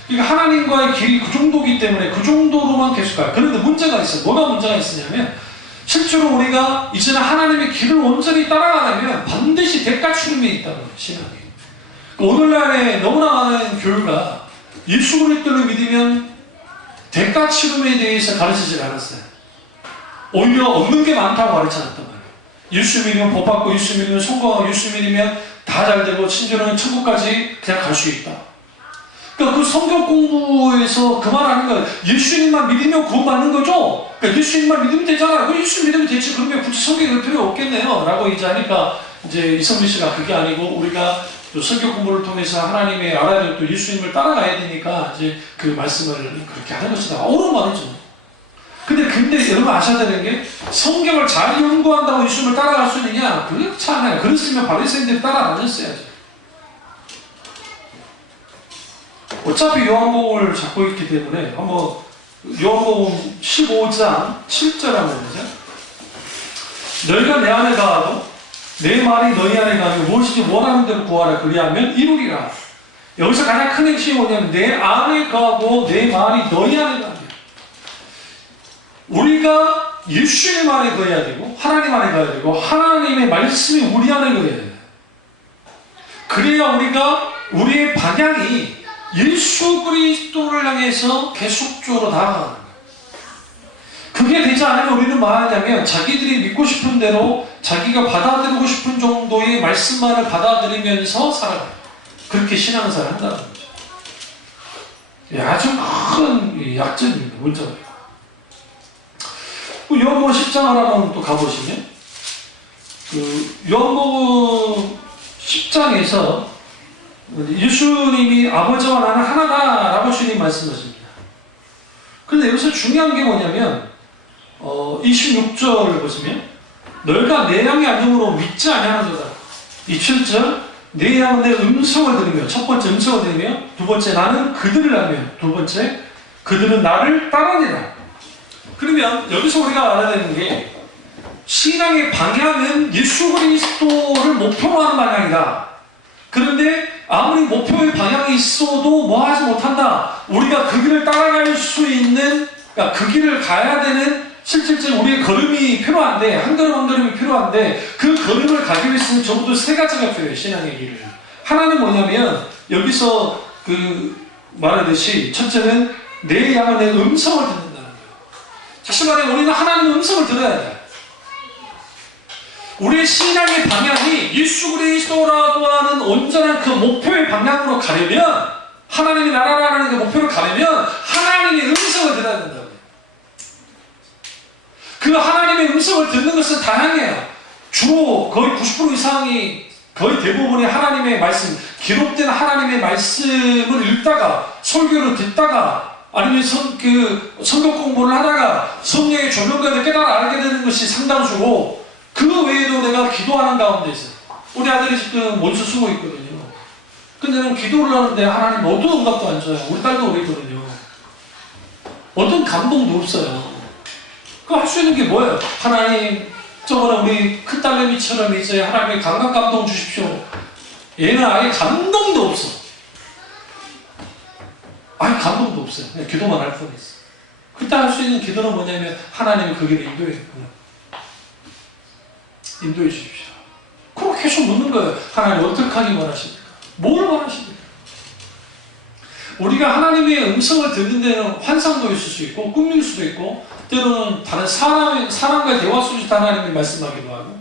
그러니까 하나님과의 길이 그 정도이기 때문에 그 정도로만 계속 가요. 그런데 문제가 있어요. 뭐가 문제가 있으냐면 실제로 우리가 이제는 하나님의 길을 온전히 따라가려면 반드시 대가 치름이 있다는 거예요. 신앙이. 오늘날에 너무나 많은 교회가 예수 그리스도를 믿으면 대가 치름에 대해서 가르치지 않았어요. 오히려 없는 게 많다고 가르쳤단 말이에요. 예수 믿으면 복 받고 예수 믿으면 성공하고 예수 믿으면 다 잘 되고 심지어는 천국까지 그냥 갈 수 있다. 그러니까 그 성경 공부에서 그 말 하는 거예요. 예수님만 믿으면 구원받는 거죠? 그러니까 예수님만 믿으면 되잖아요. 예수 믿으면 되지. 그러면 굳이 성경 읽을 필요 없겠네요. 라고 이제 하니까 이제 이성민 씨가 그게 아니고 우리가 또 성경 공부를 통해서 하나님의 알아야 될 또 예수님을 따라가야 되니까 이제 그 말씀을 그렇게 하는 것이다. 옳은 말이죠. 근데 여러분 아셔야 되는 게 성경을 잘 연구한다고 예수님을 따라갈 수 있느냐? 그렇지 않아요. 그랬으면 바리새인들이 따라 다녔어야죠. 어차피 요한복음을 잡고 있기 때문에 한번 요한복음 15장 7절 한번 보자. 너희가 내 안에 가하고 내 말이 너희 안에 가면 무엇이든지 원하는 대로 구하라 그리하면 이루리라. 여기서 가장 큰 핵심이 뭐냐면 내 안에 가고 내 말이 너희 안에 가면 우리가 예수님 안에 거해야 되고 하나님 안에 가야 되고 하나님의 말씀이 우리 안에 거해야 돼요. 그래야 우리가 우리의 방향이 예수 그리스도를 향해서 계속적으로 나아가는 거예요. 그게 되지 않으면 우리는 뭐 하냐면 자기들이 믿고 싶은 대로 자기가 받아들이고 싶은 정도의 말씀만을 받아들이면서 살아가요. 그렇게 신앙생활을 한다는 거죠. 아주 큰 약점입니다. 문제가. 요한복음 10장을 한번 또 가보시면 요한복음 10장에서 예수님이 아버지와 나는 하나다 라고 주님 말씀하십니다. 그런데 여기서 중요한 게 뭐냐면 26절을 보시면 너희가 내 양의 안정으로 믿지 아니하는도다. 27절 내 양은 내 음성을 들으며 첫 번째 음성을 들으며 두 번째 나는 그들을 알며 두 번째 그들은 나를 따르니라. 그러면 여기서 우리가 알아야 되는 게 신앙의 방향은 예수 그리스도를 목표로 하는 방향이다. 그런데 아무리 목표의 방향이 있어도 뭐 하지 못한다. 우리가 그 길을 따라갈 수 있는 그러니까 그 길을 가야 되는 실질적인 우리의 걸음이 필요한데 한 걸음 한 걸음이 필요한데 그 걸음을 가기 위해서는 적어도 세 가지가 필요해요. 신앙의 길을. 하나는 뭐냐면 여기서 말하듯이 첫째는 내 양은 내 음성을 듣는다는 거예요. 다시 말해 우리는 하나님의 음성을 들어야 돼요. 우리의 신앙의 방향이 예수 그리스도라고 하는 온전한 그 목표의 방향으로 가려면 하나님의 나라라는 그 목표를 가려면 하나님의 음성을 들어야 된다고요. 그 하나님의 음성을 듣는 것은 다양해요. 주로 거의 90% 이상이 거의 대부분이 하나님의 말씀, 기록된 하나님의 말씀을 읽다가 설교를 듣다가 아니면 성경 공부를 하다가 성령의 조명과 깨달아 알게 되는 것이 상당수고 그 외에도 내가 기도하는 가운데서 우리 아들이 지금 원수 쓰고 있거든요. 근데 저는 기도를 하는데 하나님 어떤 응답도 안 줘요. 우리 딸도 그랬거든요. 어떤 감동도 없어요. 그 할 수 있는 게 뭐예요? 하나님 저번에 우리 큰딸내미처럼 이제 하나님의 감각 감동 주십시오. 얘는 아예 감동도 없어. 아예 감동도 없어요. 그냥 기도만 할 뿐이었어. 그때 할 수 있는 기도는 뭐냐면 하나님이 그 길을 인도해 주십시오. 그럼 계속 묻는 거예요. 하나님 어떻게 하기 원하십니까? 뭘 원하십니까? 우리가 하나님의 음성을 듣는 데는 환상도 있을 수 있고 꿈일 수도 있고 때로는 다른 사람과의 대화 속에서 하나님이 말씀하기도 하고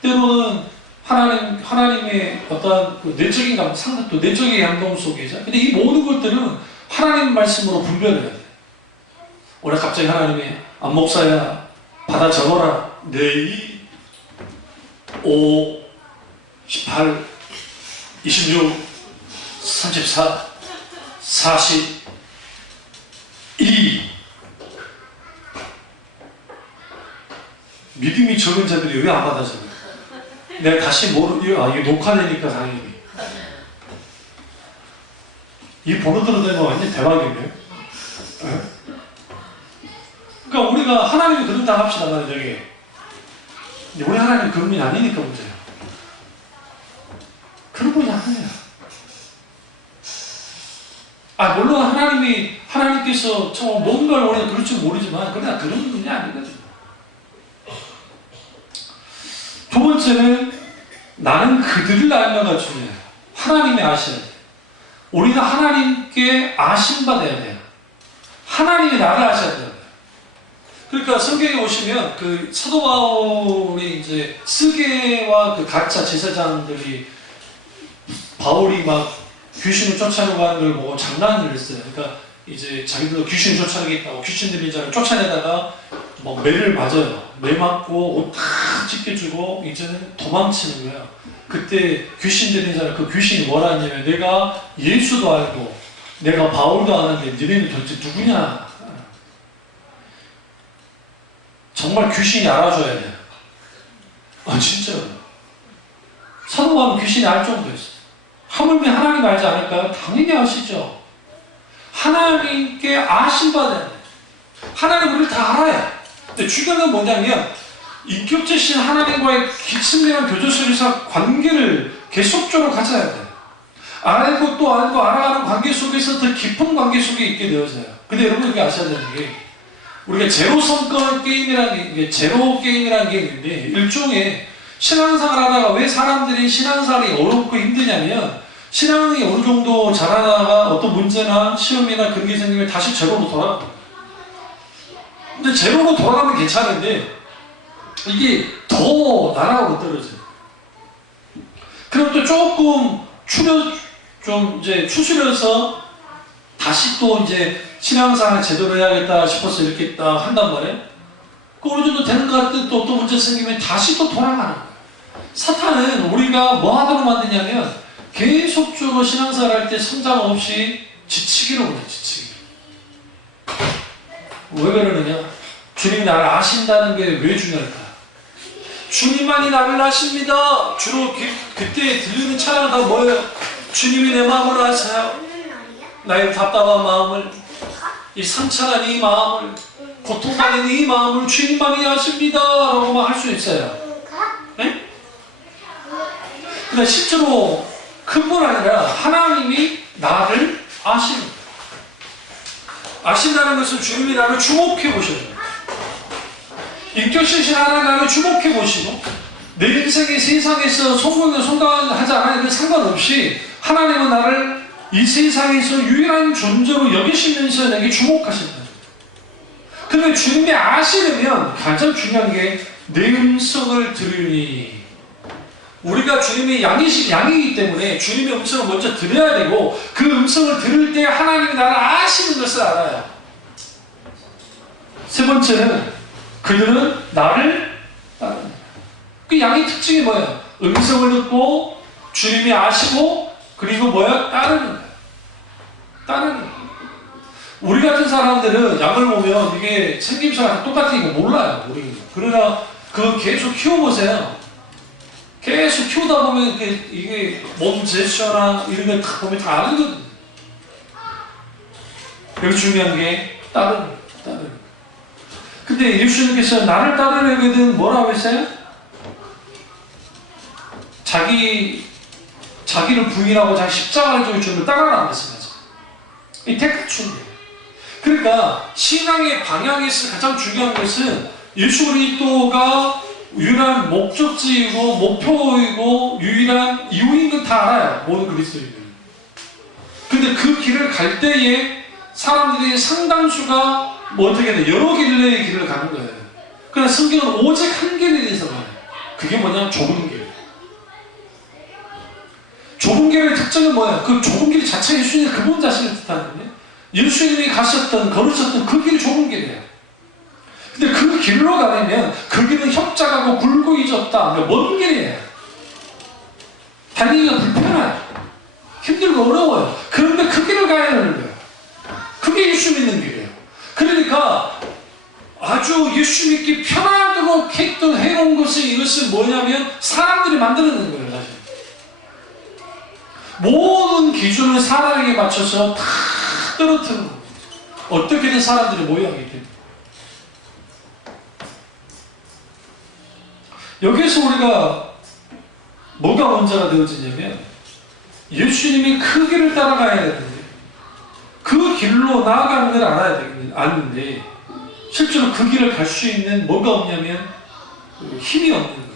때로는 하나님의 어떤 그 내적인 감동, 또 내적인 감동 속에서 근데 이 모든 것들은 하나님 말씀으로 분별해야 돼. 오늘 갑자기 하나님이 안 목사야 받아 적어라. 내이 5, 18, 26, 34, 42 믿음이 적은 자들이 왜 안 받아 적어? 내가 다시 이게 녹화되니까 당연히 이 번호대로 되면 완전 대박이네요. 그러니까 우리가 하나님이 그런다 합시다. 만약에 우리 하나님 그런 분이 아니니까 문제예요. 그런 분이 아니에요. 물론 하나님께서 정말 뭔가를 원해서 그럴지 모르지만 그러나 그런 분이 아니거든요. 두 번째는 나는 그들을 알며가 중요해요. 하나님이 아셔야 돼요. 우리가 하나님께 아심받아야 돼요. 하나님이 나를 아셔야 돼요. 그러니까 성경에 보시면 그 사도 바울이 이제 스게와 그 가짜 제사장들이 바울이 막 귀신을 쫓아내고 하는 걸 보고 장난을 했어요. 그러니까 이제 자기들도 귀신을 쫓아내겠다고 귀신들이 이제 쫓아내다가 뭐 매를 맞아요. 매 맞고 옷 다 찢겨주고 이제는 도망치는 거예요. 그때 귀신들이 이제 그 귀신이 뭐라 했냐면 내가 예수도 알고 내가 바울도 아는데 너네는 도대체 누구냐. 정말 귀신이 알아줘야 돼요. 진짜요. 사도 바울은 귀신이 알 정도였어요. 하물며 하나님 알지 않을까요? 당연히 아시죠. 하나님께 아심받아야 돼요. 하나님 우리를 다 알아요. 근데 중요한 건 뭐냐면 인격체신 하나님과의 깊은 교제 속에서 관계를 계속적으로 가져야 돼요. 알고 또 알고 알아가는 관계 속에서 더 깊은 관계 속에 있게 되어져요. 근데 여러분 이게 아셔야 되는 게 우리가 제로섬 게임이라는 게 제로 게임이라는 게 있는데 일종의 신앙생활 하다가 왜 사람들이 신앙생활이 어렵고 힘드냐면 신앙이 어느 정도 잘하다가 어떤 문제나 시험이나 그런 게 생기면 다시 제로로 돌아가요. 근데 제로로 돌아가면 괜찮은데 이게 더 나라하고 떨어져요. 그럼 또 조금 추스려서 다시 또 이제 신앙생활 제대로 해야겠다 싶어서 이렇게 딱 한단 말이에요. 그 어느 정도 되는 것 같은데 또 문제 생기면 다시 또 돌아가는 거예요. 사탄은 우리가 뭐 하도록 만드냐면 계속적으로 신앙생활 할 때 성장 없이 지치기로 그래요. 지치기. 왜 그러느냐? 주님이 나를 아신다는 게 왜 중요할까? 주님만이 나를 아십니다. 주로 그때 들리는 찬양 다 뭐예요? 주님이 내 마음을 아세요. 나의 답답한 마음을, 이 상처난 이 마음을, 고통받는 이 마음을 주님만이 아십니다. 라고만 할 수 있어요. 네? 근데 실제로 그뿐 아니라 하나님이 나를 아십니다. 아신다는 것은 주님이 나를 주목해 보셔요. 인격신신 하나님 나를 주목해 보시고 내 인생의 세상에서 성공하지 않아도 상관없이 하나님은 나를 이 세상에서 유일한 존재로 여기시면서 내게 주목하신다. 근데 주님이 아시려면 가장 중요한 게 내 음성을 들으니 우리가 주님의 양이기 때문에 주님의 음성을 먼저 들어야 되고 그 음성을 들을 때 하나님이 나를 아시는 것을 알아요. 세 번째는 그들은 나를 따른다. 그 양의 특징이 뭐예요? 음성을 듣고 주님이 아시고 그리고 뭐야? 따르는 거예요. 따르는 거예요. 우리 같은 사람들은 양을 보면 이게 생김새가 똑같은 거 몰라요. 우리는. 그러나 그거 계속 키워보세요. 계속 키우다 보면 이게 몸 제스처나 이런 걸 다 보면 다 아는거든요. 여기 중요한 게 따르는 거예요. 근데 예수님께서 나를 따르려거든 뭐라고 했어요? 자기를 부인하고 자기 십자가를 지고 주님을 따라라는 말씀하죠. 이 택하춘이에요. 그러니까 신앙의 방향에서 가장 중요한 것은 예수 그리스도가 유일한 목적지이고 목표이고 유일한 이유인 건 다 알아요. 모든 그리스도인들은. 그 근데 그 길을 갈 때에 사람들이 상당수가 뭐 어떻게 돼? 여러 길의 길을 가는 거예요. 그러나 성경은 오직 한 길에 대해서 말해요. 그게 뭐냐면 좁은 길. 좁은 길의 특징은 뭐예요? 그 좁은 길 자체가 예수님의 그분 자신을 뜻하는데 예수님이 가셨던, 걸으셨던 그 길이 좁은 길이에요. 근데 그 길로 가려면 그 길은 협착하고 굴곡이 좁다. 먼 길이에요. 달리기가 불편해요. 힘들고 어려워요. 그런데 그 길을 가야 하는 거예요. 그게 예수 믿는 길이에요. 그러니까 아주 예수 믿기 편하도록 해놓은 것이 이것은 뭐냐면 사람들이 만들어낸 거예요. 사실 모든 기준을 사람에게 맞춰서 다 떨어뜨리는 거예요. 어떻게든 사람들이 모여하게 됩니다. 여기서 우리가 뭐가 문제가 되어지냐면 예수님이 그 길을 따라가야 되는데 그 길로 나아가는 걸 알아야 아는데 실제로 그 길을 갈 수 있는 뭐가 없냐면 힘이 없는 거예요.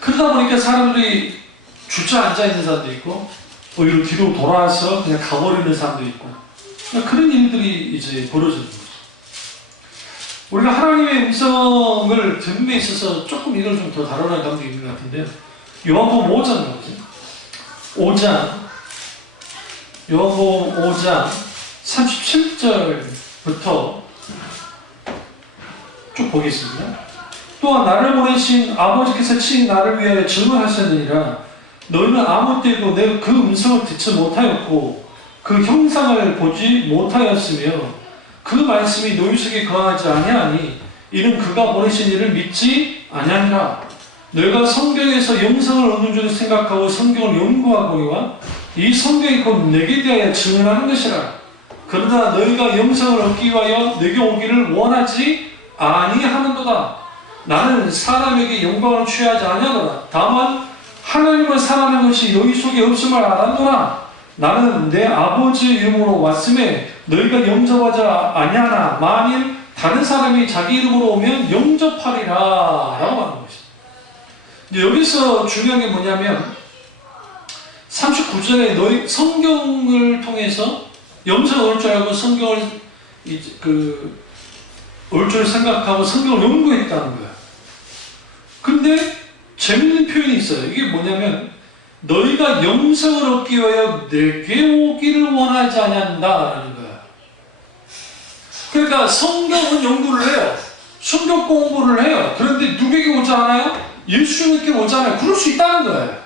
그러다 보니까 사람들이 주저앉아 있는 사람도 있고 오히려 뒤로 돌아와서 그냥 가버리는 사람도 있고 그런 일들이 이제 벌어지는 거죠. 우리가 하나님의 음성을 듣는 데 있어서 조금 이걸 좀 더 다뤄야 감독이 있는 것 같은데요. 요한복음 5장 나오죠. 5장 37절부터 쭉 보겠습니다. 또한 나를 보내신 아버지께서 친히 나를 위하여 증언하셨느니라. 너희는 아무 때도 내가 그 음성을 듣지 못하였고 그 형상을 보지 못하였으며 그 말씀이 너희 속에 거하지 아니하니 이는 그가 보내신 이를 믿지 아니하니라. 너희가 성경에서 영성을 얻는 줄 생각하고 성경을 연구하거니와 이 성경이 곧 내게 대하여 증언하는 것이라. 그러나 너희가 영성을 얻기 위하여 내게 오기를 원하지 아니하는도다. 나는 사람에게 영광을 취하지 아니하노라. 다만 하나님을 사랑하는 것이 너희 속에 없음을 알았노라. 나는 내 아버지 이름으로 왔음에 너희가 영접하지 아니하나 만일 다른 사람이 자기 이름으로 오면 영접하리라 라고 하는 것입니다. 여기서 중요한 게 뭐냐면 39절에 너희 성경을 통해서 영성을 올 줄 알고 성경을 올 줄 생각하고 성경을 연구했다는 거야. 근데 재밌는 표현이 있어요. 이게 뭐냐면 너희가 영성을 얻기 위하여 내게 오기를 원하지 않는다라는 거야. 그러니까 성경은 연구를 해요. 성경 공부를 해요. 그런데 누구에게 오지 않아요? 예수님께 오지 않아요. 그럴 수 있다는 거예요.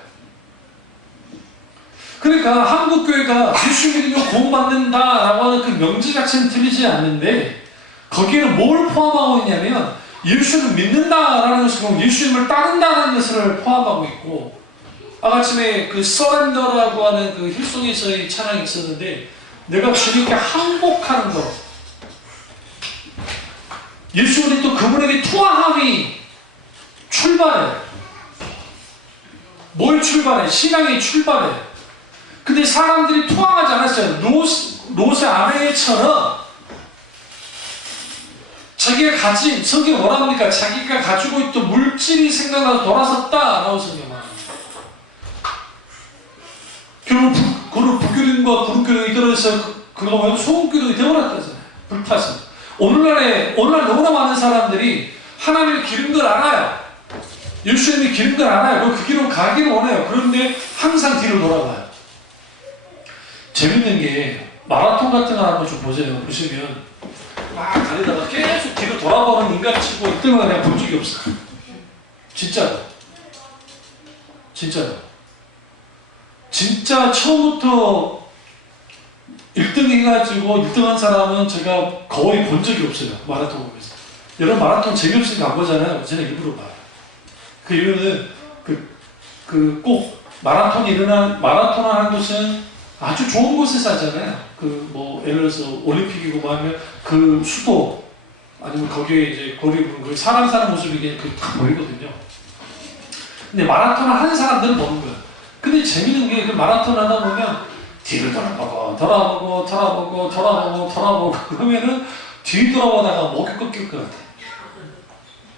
그러니까 한국교회가 예수 믿으면 구원받는다라고 하는 그 명제 자체는 틀리지 않는데 거기에는 뭘 포함하고 있냐면 예수를 믿는다라는 것은 예수님을 따른다는 것을 포함하고 있고 아침에 그 서렌더라고 하는 그 힐송에서의 찬양이 있었는데 내가 주님께 항복하는 것 예수 그리스도 그분에게 투하함이 출발해. 뭘 출발해? 신앙이 출발해. 근데 사람들이 투항하지 않았어요. 롯의 아내처럼 자기가 가진, 성경이 뭐라 합니까? 자기가 가지고 있던 물질이 생각나서 돌아섰다 라고 성경이 말합니다. 결국 북교린과 구름교린이 떨어져서 그거 말고 소금교린이 되어버렸다잖아요. 불타서. 오늘날 너무나 많은 사람들이 하나님을 기른 걸 알아요. 예수님이 기른 걸 알아요. 그 길로 가기를 원해요. 그런데 항상 뒤로 돌아가요. 재밌는 게 마라톤 같은 거 한번 좀 보세요. 보시면 막 달리다가 계속 뒤로 돌아보는 인간 치고 이때마다 내가 본 적이 없어. 진짜로. 진짜 처음부터 1등 해가지고 1등한 사람은 제가 거의 본 적이 없어요. 마라톤 보면서. 여러분 마라톤 재미없으니까 안 보잖아요. 저는 일부러 봐요. 그 이유는 꼭 마라톤을 하는 곳은 아주 좋은 곳에서 하잖아요. 예를 들어서 올림픽이고 뭐 하면 그 수도 아니면 거기에 이제 거기 사람 사는 모습이 그냥 다 보이거든요. 근데 마라톤을 하는 사람들은 보는 거예요. 근데 재밌는 게 그 마라톤 하다 보면 뒤를 돌아보고 그러면은 뒤 돌아보다가 목이 꺾일 것 같아.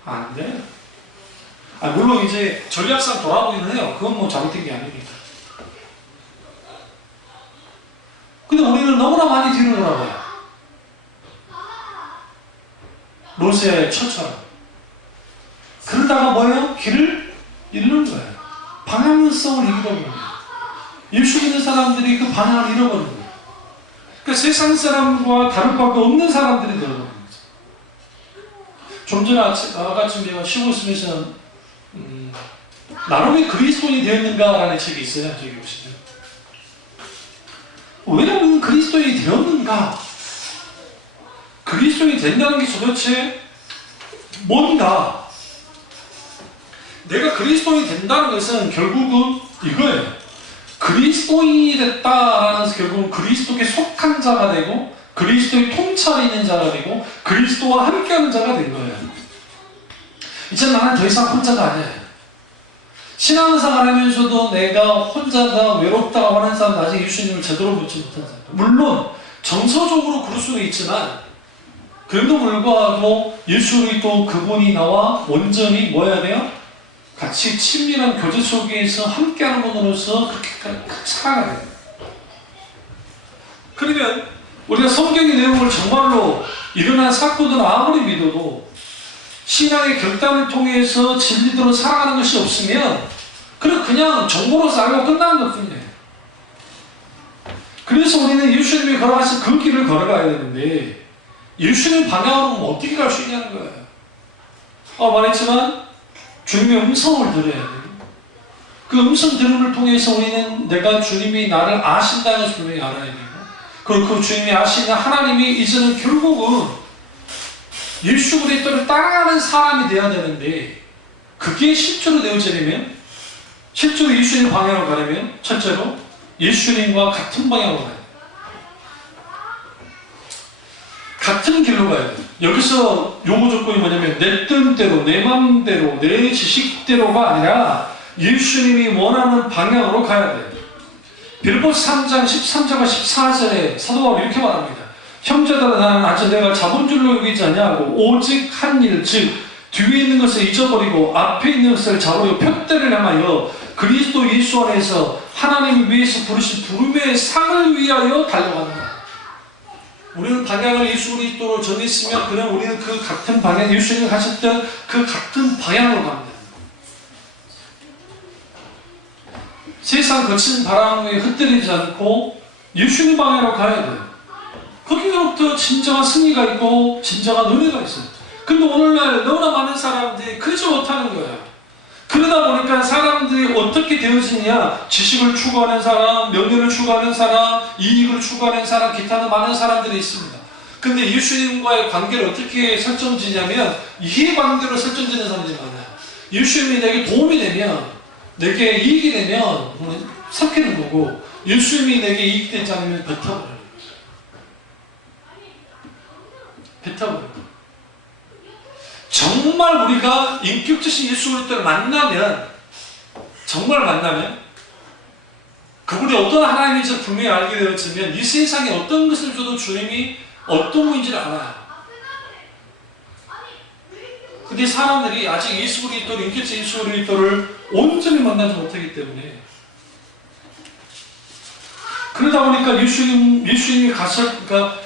안 돼. 물론 이제 전략상 돌아보기는 해요. 그건 뭐 잘못된 게 아니니까. 근데 우리는 너무나 많이 뒤로 돌아가요. 롯의 처처럼. 그러다가 뭐예요? 길을 잃는 거예요. 방향성을 잃어버리는 거예요. 예수 믿는 사람들이 그 방향을 잃어버리는 거예요. 그러니까 세상 사람과 다를 바가 없는 사람들이 되어버리는 거죠. 좀 전에 아까쯤 제가 쉬고 있으면서 나름의 그리스도인이 되었는가라는 책이 있어요. 저기 보시면. 왜 우리는 그리스도인이 되었는가? 그리스도인이 된다는 게 도대체 뭔가? 내가 그리스도인이 된다는 것은 결국은 이거예요. 그리스도인이 됐다라는 것은 결국은 그리스도께 속한 자가 되고 그리스도의 통찰이 있는 자가 되고 그리스도와 함께하는 자가 된 거예요. 이제 나는 더 이상 혼자가 아니에요. 신앙생활 하면서도 내가 혼자다 외롭다고 하는 사람은 아직 예수님을 제대로 묻지 못한 사람. 물론 정서적으로 그럴 수도 있지만 그래도 불구하고 예수 그리스도 그분이 나와 온전히 뭐 해야 돼요? 같이 친밀한 교제 속에서 함께하는 분으로서 그렇게 살아가야 돼요. 그러면 우리가 성경의 내용을 정말로 일어난 사건을 아무리 믿어도 신앙의 결단을 통해서 진리대로 살아가는 것이 없으면 그냥 정보로서 알고 끝나는 것 뿐이에요. 그래서 우리는 예수님이 걸어가신 그 길을 걸어가야 되는데 예수님 방향으로 어떻게 갈 수 있냐는 거예요. 말했지만 주님의 음성을 들어야 돼요. 그 음성 들음을 통해서 우리는 내가 주님이 나를 아신다는 것을 분명히 알아야 되고 그리고 그 주님이 아시는 하나님이 이제는 결국은 예수 그리스도를 따라가는 사람이 되어야 되는데 그게 실제로 되어지려면 실제로 예수님 방향으로 가려면 첫째로 예수님과 같은 방향으로 가야 돼요. 같은 길로 가야 돼요. 여기서 요구 조건이 뭐냐면 내 뜻대로 내 마음대로 내 지식대로가 아니라 예수님이 원하는 방향으로 가야 돼요. 빌립보서 3장 13절과 14절에 사도 바울이 이렇게 말합니다. 형제들아 나는 아직 내가 자본줄로 여기지 아니하고 오직 한 일 즉 뒤에 있는 것을 잊어버리고 앞에 있는 것을 잡으려 표대를 향하여 그리스도 예수 안에서 하나님이 위해서 부르신 부름의 상을 위하여 달려간다. 우리는 방향을 예수 그리스도로 정했으면 그냥 우리는 그 같은 방향 예수님이 가셨던 그 같은 방향으로 갑니다. 세상 거친 바람에 흩뜨리지 않고 예수님 방향으로 가야 돼요. 거기로부터 진정한 승리가 있고 진정한 은혜가 있어요. 근데 오늘날 너무나 많은 사람들이 그러지 못하는 거예요. 그러다 보니까 사람들이 어떻게 되어지냐 지식을 추구하는 사람, 명예를 추구하는 사람, 이익을 추구하는 사람, 기타는 많은 사람들이 있습니다. 근데 예수님과의 관계를 어떻게 설정지냐면 이해관계로 설정지는 사람들이 많아요. 예수님이 내게 도움이 되면 내게 이익이 되면 삭히는 거고 예수님이 내게 이익이 되지 않으면 뱉어버려요. 뱉어버려요. 정말 우리가 인격적인 예수 그리스도를 만나면 정말 만나면 그분이 어떤 하나님인지 분명히 알게 되었으면 이 세상에 어떤 것을 줘도 주님이 어떤 분인지를 알아요. 근데 사람들이 아직 예수 그리스도를 인격적인 예수 그리스도를 온전히 만나지 못하기 때문에 그러다 보니까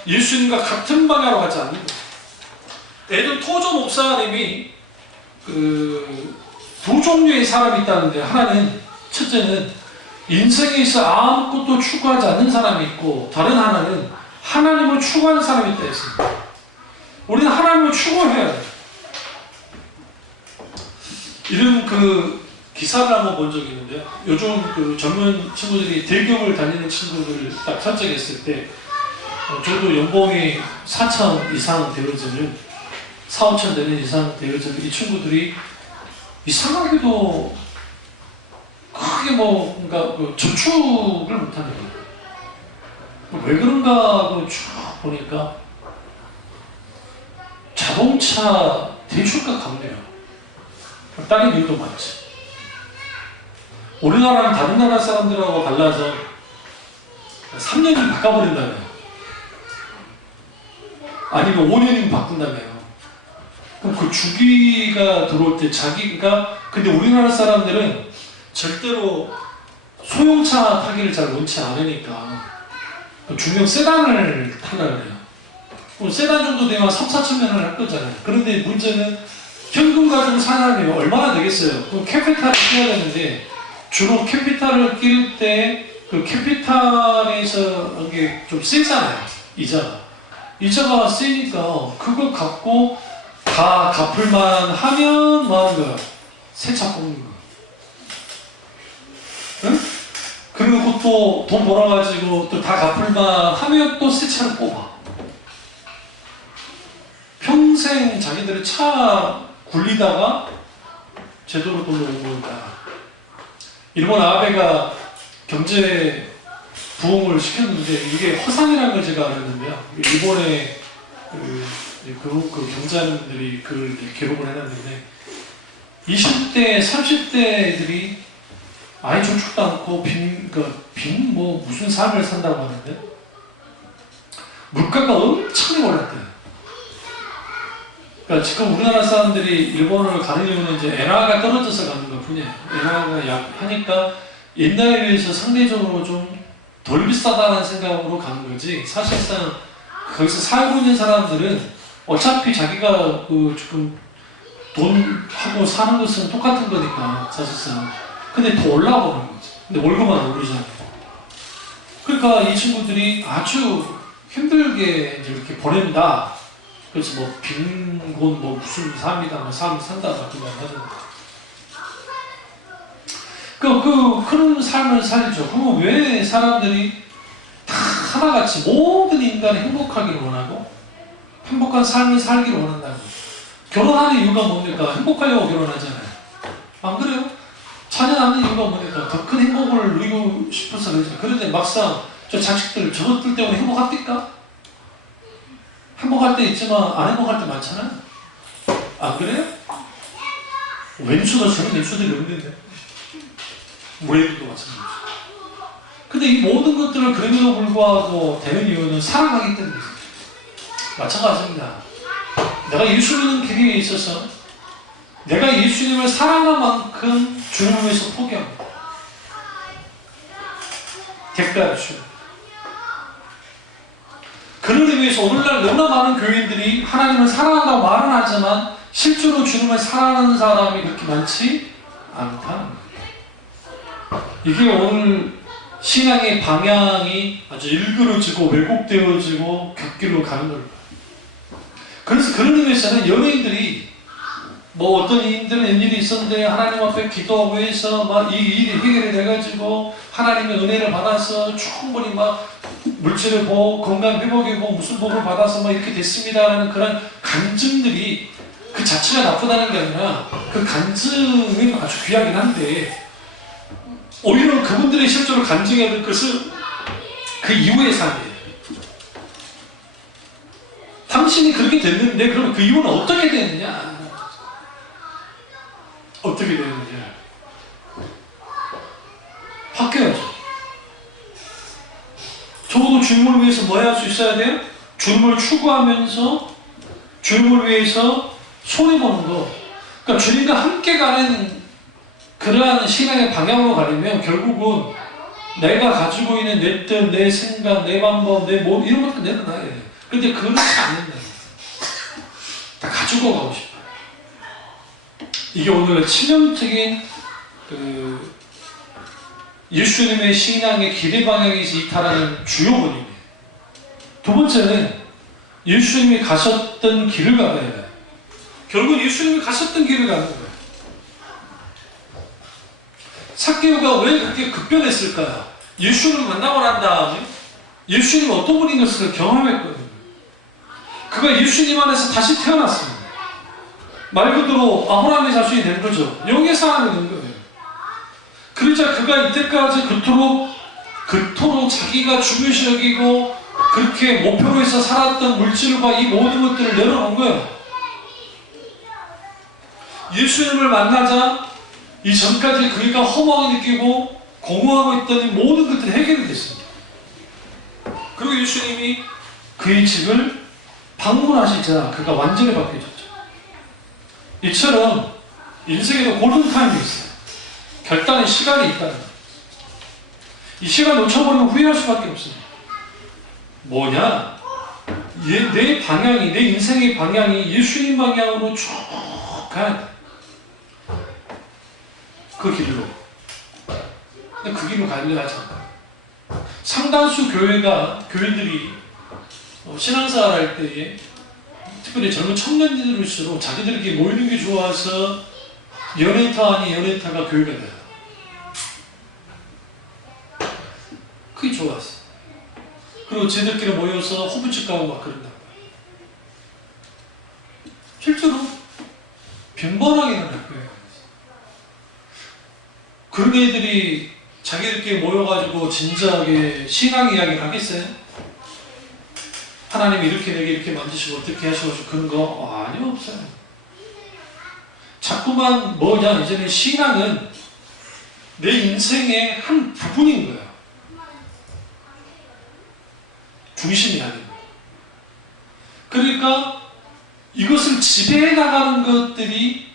예수님과 같은 방향으로 가지 않는 거예요. 예전 토조 목사님이 두 종류의 사람이 있다는데 하나는 첫째는 인생에 있어 아무것도 추구하지 않는 사람이 있고 다른 하나는 하나님을 추구하는 사람이 있다 했습니다. 우리는 하나님을 추구해야 돼요. 이런 기사를 한번 본 적이 있는데요. 요즘 젊은 친구들이 대기업을 다니는 친구들을 딱 선정했을 때 저도 연봉이 4천 이상 되어지는 4, 5천 되는 이상 되어지는 이 친구들이 이상하게도 크게 저축을 못하는 거예요. 왜 그런가 하고 쭉 보니까 자동차 대출가 갚네요. 다른 이유도 많지. 우리나라는 다른 나라 사람들하고 달라서 3년이면 바꿔버린다며요. 아니면 5년이면 바꾼다며요. 그럼 그 주기가 들어올 때 근데 우리나라 사람들은 절대로 소형차 타기를 잘 원치 않으니까 중형 세단을 타려고 그래요. 그럼 세단 정도 되면 3, 4천만을 할 거잖아요. 그런데 문제는 현금 가지고 사람이 얼마나 되겠어요? 그럼 캐피탈을 끼워야 되는데 주로 캐피탈을 끼울 때 그 캐피탈에서 이게 좀 세잖아요. 이자가 세니까 그걸 갖고 다 갚을만 하면 뭐 하는 거야? 새 차 뽑는 거야. 응? 그리고 또 돈 벌어가지고 또 다 갚을만 하면 또 새 차를 뽑아. 평생 자기들의 차 굴리다가 제대로 돈을 모은다. 일본 아베가 경제 부흥을 시켰는데 이게 허상이라는 걸 제가 알았는데요. 일본의 그 경제하는들이 그걸 기록을 해놨는데 20대, 30대들이 아예 저축도 않고 빈 무슨 삶을 산다고 하는데 물가가 엄청 올랐대요. 그러니까 지금 우리나라 사람들이 일본을 가는 이유는 이제 엔화가 떨어져서 가는 것 뿐이에요. 엔화가 약하니까 옛날에 비해서 상대적으로 좀 덜 비싸다는 생각으로 가는 거지. 사실상 거기서 살고 있는 사람들은 어차피 자기가 지금 돈하고 사는 것은 똑같은 거니까 사실상. 근데 더 올라오는 거지. 근데 월급만 오르잖아요. 그러니까 이 친구들이 아주 힘들게 이렇게 보낸다. 그래서 빈곤 무슨 삶이다, 삶을 산다 그런 말 하잖아요. 그런 삶을 살죠. 그럼 왜 사람들이 다 하나같이 모든 인간이 행복하기를 원하고 행복한 삶을 살기를 원한다고. 결혼하는 이유가 뭡니까? 행복하려고 결혼하잖아요. 안 그래요? 자녀 낳는 이유가 뭡니까? 더 큰 행복을 누리고 싶어서 그러죠. 그런데 막상 저 자식들 저것들 때문에 행복합니까? 행복할 때 있지만 안 행복할 때 많잖아요. 안 그래요? 왼수도 저런 왼수들이 없는데 우리들도 마찬가지죠. 근데 이 모든 것들을 그럼에도 불구하고 되는 이유는 사랑하기 때문이에요. 마찬가지입니다. 내가 예수 믿는 길에 있어서 내가 예수님을 사랑한 만큼 주님을 위해서 포기합니다. 대가를 주요. 그를 위해서 오늘날 너무나 많은 교인들이 하나님을 사랑한다고 말은 하지만 실제로 주님을 사랑하는 사람이 그렇게 많지 않다는 거예요. 이게 오늘 신앙의 방향이 아주 일그러지고 왜곡되어지고 곁길로 가는 거예요. 그래서 그런 의미에서는 연예인들이 어떤 일들은 일이 있었는데 하나님 앞에 기도하고 해서 이 일이 해결이 돼가지고 하나님의 은혜를 받아서 충분히 물질을 보고 건강 회복이 보고 무슨 복을 받아서 이렇게 됐습니다라는 그런 간증들이 그 자체가 나쁘다는 게 아니라 그 간증은 아주 귀하긴 한데 오히려 그분들이 실제로 간증해야 될 것은 그 이후의 삶이에요. 당신이 그렇게 됐는데 그러면 그 이후는 어떻게 됐느냐? 어떻게 되느냐? 바뀌어야죠. 적어도 주님을 위해서 뭐 할 수 있어야 돼요? 주님을 추구하면서 주님을 위해서 손해보는 거. 그러니까 주님과 함께 가는 그러한 신앙의 방향으로 가려면 결국은 내가 가지고 있는 내 뜻, 내 생각, 내 방법, 내 몸 이런 것도 내려놔야 돼요. 근데 그렇지 않는다. 다 가지고 가고 싶어요. 이게 오늘 치명적인 예수님의 신앙의 기대 방향에서 이탈하는 주요 원인이에요. 두 번째는 예수님이 가셨던 길을 가야 돼요. 결국 예수님이 가셨던 길을 가는 거예요. 삭개오가 왜 그렇게 급변했을까요? 예수님을 만나고 난 다음에 예수님이 어떤 분인 것을 경험했거든요. 그가 예수님 안에서 다시 태어났습니다. 말 그대로 아브라함의 자손이 된 거죠. 영의 사람이 된 거예요. 그러자 그가 이때까지 그토록 자기가 중요시 여기고 그렇게 목표로 해서 살았던 물질과 이 모든 것들을 내려놓은 거예요. 예수님을 만나자 이전까지 그가 허무하게 느끼고 공허하고 있던 이 모든 것들이 해결이 됐습니다. 그리고 예수님이 그의 집을 방문하시자 그가 완전히 바뀌어졌죠. 이처럼 인생에도 골든타임이 있어요. 결단의 시간이 있다는 거예요. 이 시간 놓쳐버리면 후회할 수밖에 없습니다. 뭐냐? 내 방향이, 내 인생의 방향이 예수님 방향으로 쭉 가야 돼. 그 길로. 근데 그 길로 가려고 하지 않아. 상당수 교회들이 신앙생활 할 때에 특별히 젊은 청년들일수록 자기들에게 모이는 게 좋아서 연애타 아닌 연애타가 교회가 돼요. 그게 좋았어. 그리고 쟤들끼리 모여서 호프집 가고 막 그런단 말이야. 실제로 빈번하게 일어날 거예요. 그런 애들이 자기들끼리 모여가지고 진지하게 신앙 이야기를 하겠어요? 하나님이 이렇게 내게 이렇게 만드시고 어떻게 하시고 그런 거 아니요, 없어요. 자꾸만 뭐냐, 이제는 신앙은 내 인생의 한 부분인 거예요. 중심이 아닌 거예요. 그러니까 이것을 지배해 나가는 것들이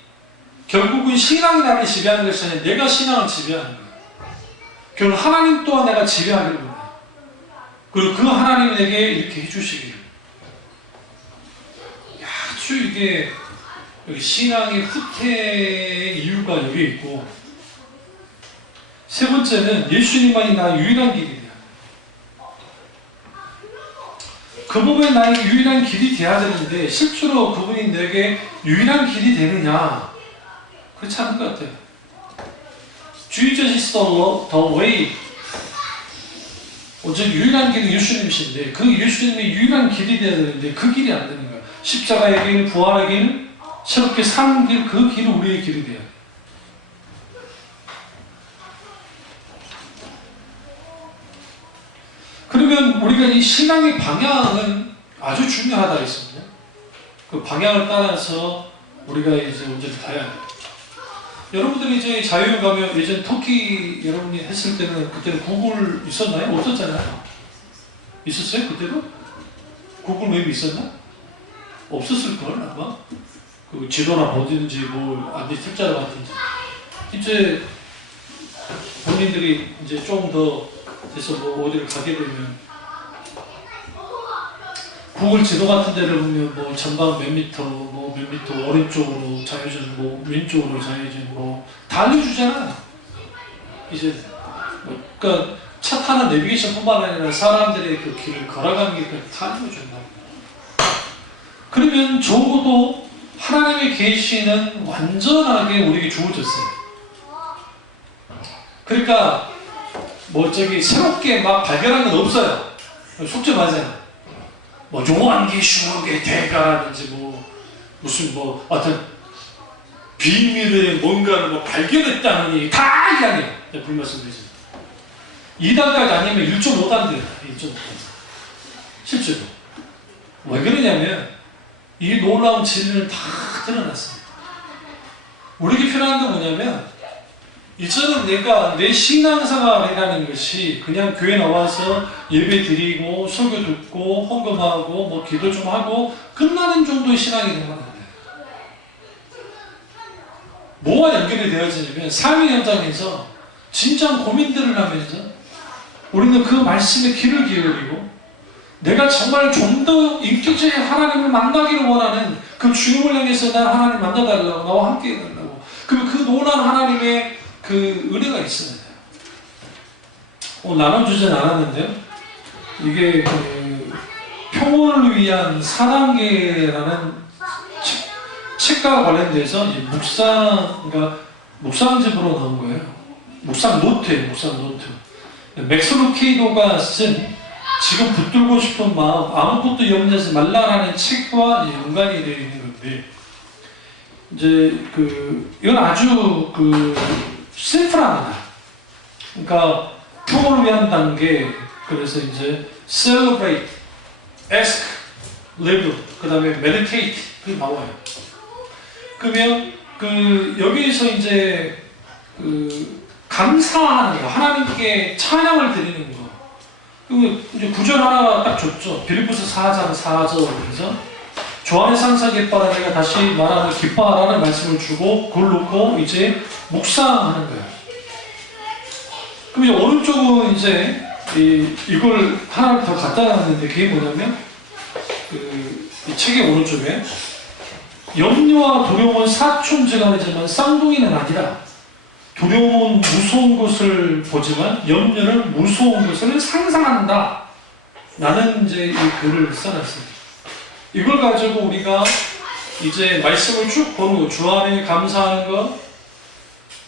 결국은 신앙이 나를 지배하는 것이 아니라 내가 신앙을 지배하는 거예요. 결국 하나님 또한 내가 지배하기를 원해요. 그리고 그 하나님이 내게 이렇게 해주시기를. 아주 이게 여기 신앙의 후퇴의 이유가 여기 있고, 세 번째는 예수님만이 나의 유일한 길이다. 그분이 나의 유일한 길이 되어야 되는데 실제로 그분이 내게 유일한 길이 되느냐? 그렇지 않은 것 같아요. Jesus is the way. 즉 유일한 길은 예수님이신데 그 예수님이 유일한 길이 되어야 되는데 그 길이 안 되는 거예요. 십자가의 길, 부활의 길, 새롭게 사는 길, 그 길은 우리의 길이 돼요. 그러면 우리가 이 신앙의 방향은 아주 중요하다 했습니다. 그 방향을 따라서 우리가 이제 온전히 가야 돼요. 여러분들이 이제 자유여행 가면 예전 터키 여러분이 했을 때는 그때는 구글 있었나요? 없었잖아요. 있었어요? 그때도? 구글 맵이 있었나? 없었을걸 아마? 그 지도나 어디든지 뭐 안지 책자로 같은지. 이제 본인들이 이제 좀 더 돼서 뭐 어디를 가게 되면 구글 지도 같은 데를 보면 뭐 전방 몇 미터, 뭐 몇 미터 오른쪽으로 좌회전, 뭐 왼쪽으로 좌회전, 뭐 다 알려주잖아. 이제 그러니까 차 타는 내비게이션뿐만 아니라 사람들의 그 길을 걸어가는 게 다 알려준다. 그러면 적어도 하나님의 계시는 완전하게 우리에게 주어졌어요. 그러니까 뭐 저기 새롭게 막 발견한 건 없어요. 속죄 맞아요. 뭐 요한계시록의 대가라든지 뭐 무슨 뭐 어떤 비밀의 뭔가를 뭐 발견했다느니 다 이야기해요. 불말씀드리죠. 2단까지 아니면 1.5단 돼요. 1.5단. 실제로. 왜 그러냐면 이 놀라운 진리를 다 드러났습니다. 우리에게 필요한 건 뭐냐면 이제는 내가 내 신앙생활이라는 것이 그냥 교회 나와서 예배 드리고 설교 듣고 헌금하고 뭐 기도 좀 하고 끝나는 정도의 신앙이 되는 거예요. 뭐와 연결이 되어지냐면 삶의 현장에서 진짜 고민들을 하면서 우리는 그 말씀에 귀를 기울이고 내가 정말 좀 더 인격적인 하나님을 만나기를 원하는 그 주님을 향해서 나 하나님 만나달라고 나와 함께 해달라고 그리고 그 놀라운 하나님의 그 은혜가 있어야 돼요. 나눠주진 않았는데요. 이게 그 평온을 위한 4단계라는 책과 관련돼서 그러니까 묵상집으로 나온 거예요. 묵상 노트예요. 묵상 노트. 맥스 루케이도가 쓴 지금 붙들고 싶은 마음 아무것도 염려하지 말라라는 책과 연관이 되어 있는 건데 이제 이건 아주 심플합니다. 그러니까 평온을 위한 단계 그래서 이제 celebrate, ask, live 그 다음에 meditate 그게 나와요. 그러면 여기에서 이제 감사하는 거 하나님께 찬양을 드리는 거 그리고 이제 구절 하나 딱 줬죠. 빌립보서 4장 4절에서 주 안에서 항상 기뻐하라 내가 다시 말하는 기뻐하라는 말씀을 주고 그걸 놓고 이제 묵상하는 거예요. 그럼 오른쪽은 이제 이걸 하나 더 갖다 놨는데 그게 뭐냐면 이 책의 오른쪽에 염려와 두려움은 사촌지간이지만 쌍둥이는 아니라 두려움은 무서운 것을 보지만 염려는 무서운 것을 상상한다. 나는 이제 이 글을 써놨습니다. 이걸 가지고 우리가 이제 말씀을 쭉 보는 거, 주 안에 감사하는 것,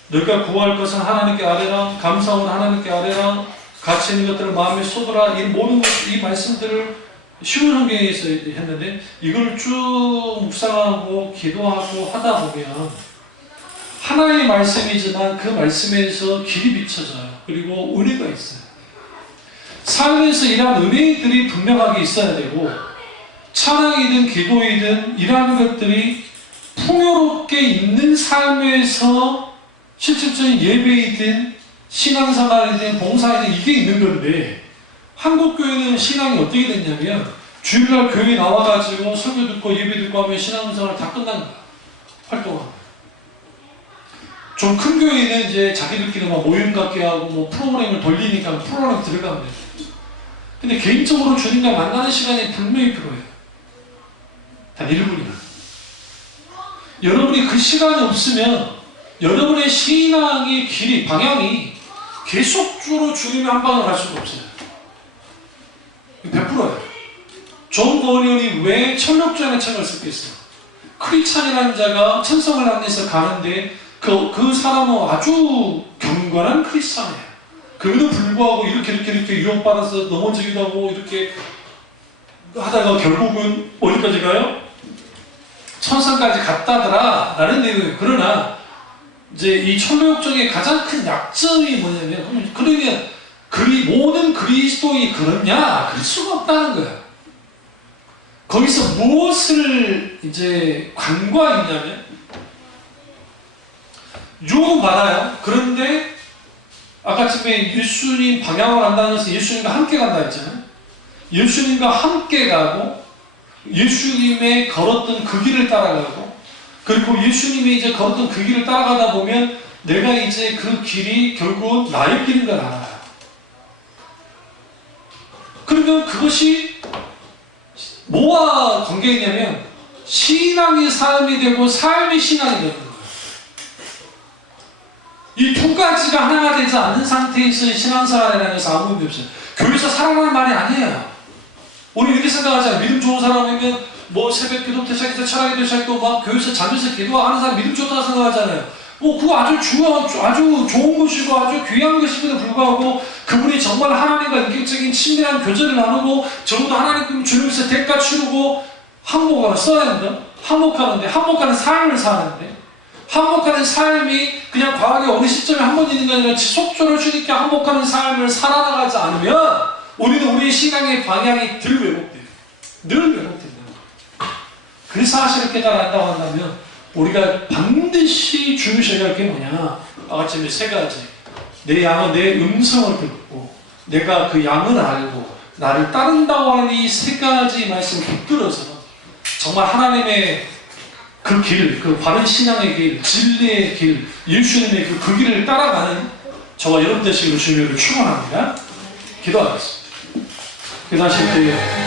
너희가 구할 것은 하나님께 아뢰라, 감사함은 하나님께 아뢰라, 가치 있는 것들을 마음에 쏟으라, 이 모든 이 말씀들을 쉬운 성경에서 했는데 이걸 쭉 묵상하고 기도하고 하다 보면 하나의 말씀이지만 그 말씀에서 길이 비춰져요. 그리고 은혜가 있어요. 삶에서 이러한 은혜들이 분명하게 있어야 되고 찬양이든 기도이든 이러한 것들이 풍요롭게 있는 삶에서 실질적인 예배이든 신앙생활이든 봉사이든 이게 있는 건데 한국교회는 신앙이 어떻게 됐냐면 주일날 교회 나와가지고 설교 듣고 예배 듣고 하면 신앙생활 다 끝난 거야. 활동하고. 좀 큰 교회는 이제 자기들끼리 막 모임 갖게 하고 뭐 프로그램을 돌리니까 프로그램 들어가면 돼. 근데 개인적으로 주님과 만나는 시간이 분명히 필요해요. 단 1분이나. 여러분이 그 시간이 없으면 여러분의 신앙의 길이, 방향이 계속적으로 주님의 한 방을 갈 수가 없어요. 100%예요. 존 버니언이 왜 철력전의 책을 썼겠어요? 크리스찬이라는 자가 천성을 향해서 가는데 그 사람은 아주 경건한 크리스찬이에요. 그럼에도 불구하고 이렇게 유혹받아서 넘어지기도 하고 이렇게 하다가 결국은 어디까지 가요? 천상까지 갔다더라 라는 내용이에요. 그러나 이제 이 철로역정의 가장 큰 약점이 뭐냐면 그러면 모든 그리스도인이 그렇냐? 그럴 수가 없다는 거예요. 거기서 무엇을 이제 간과했냐면 유혹은 많아요. 그런데 아까쯤에 예수님 방향을 안다는 것은 예수님과 함께 간다 했잖아요. 예수님과 함께 가고 예수님의 걸었던 그 길을 따라가고 그리고 예수님이 이제 걸었던 그 길을 따라가다 보면 내가 이제 그 길이 결국 나의 길인 걸 알아요. 그러면 그것이 뭐와 관계있냐면 신앙이 삶이 되고 삶이 신앙이 되는 거예요. 이 두 가지가 하나가 되지 않는 상태에서 신앙생활이라는 것은 아무 의미 없어요. 교회에서 살아가는 말이 아니에요. 우리 이렇게 생각하잖아요. 믿음 좋은 사람이면 뭐 새벽 기도부터 시작해서 철학기도 시작하고 막 교회에서 자면서 기도하는 사람 믿음 좋다고 생각하잖아요. 뭐 그거 아주 좋은 것이고 아주 귀한 것임에도 불구하고 그분이 정말 하나님과 인격적인 친밀한 교제를 나누고 적어도 하나님 주님께서 대가 치르고 항목을 써야 된다. 항목하는 삶을 사는데 항목하는 삶이 그냥 과하게 어느 시점에 한 번 있는 게 아니라 지속적으로 주님께 항목하는 삶을 살아나가지 않으면 우리는 우리의 신앙의 방향이 늘 왜곡돼요. 늘 왜곡된다. 그 사실을 깨달았다고 한다면 우리가 반드시 주셔야 할 게 뭐냐? 아침에 세 가지. 내 양은 내 음성을 듣고 내가 그 양을 알고 나를 따른다고 하는 이 세 가지 말씀을 붙들어서 정말 하나님의 그 길, 그 바른 신앙의 길, 진리의 길, 예수님의 그 길을 따라가는 저와 여러분 되시기를 주님을 축원합니다. 기도하겠습니다. 기도하실 때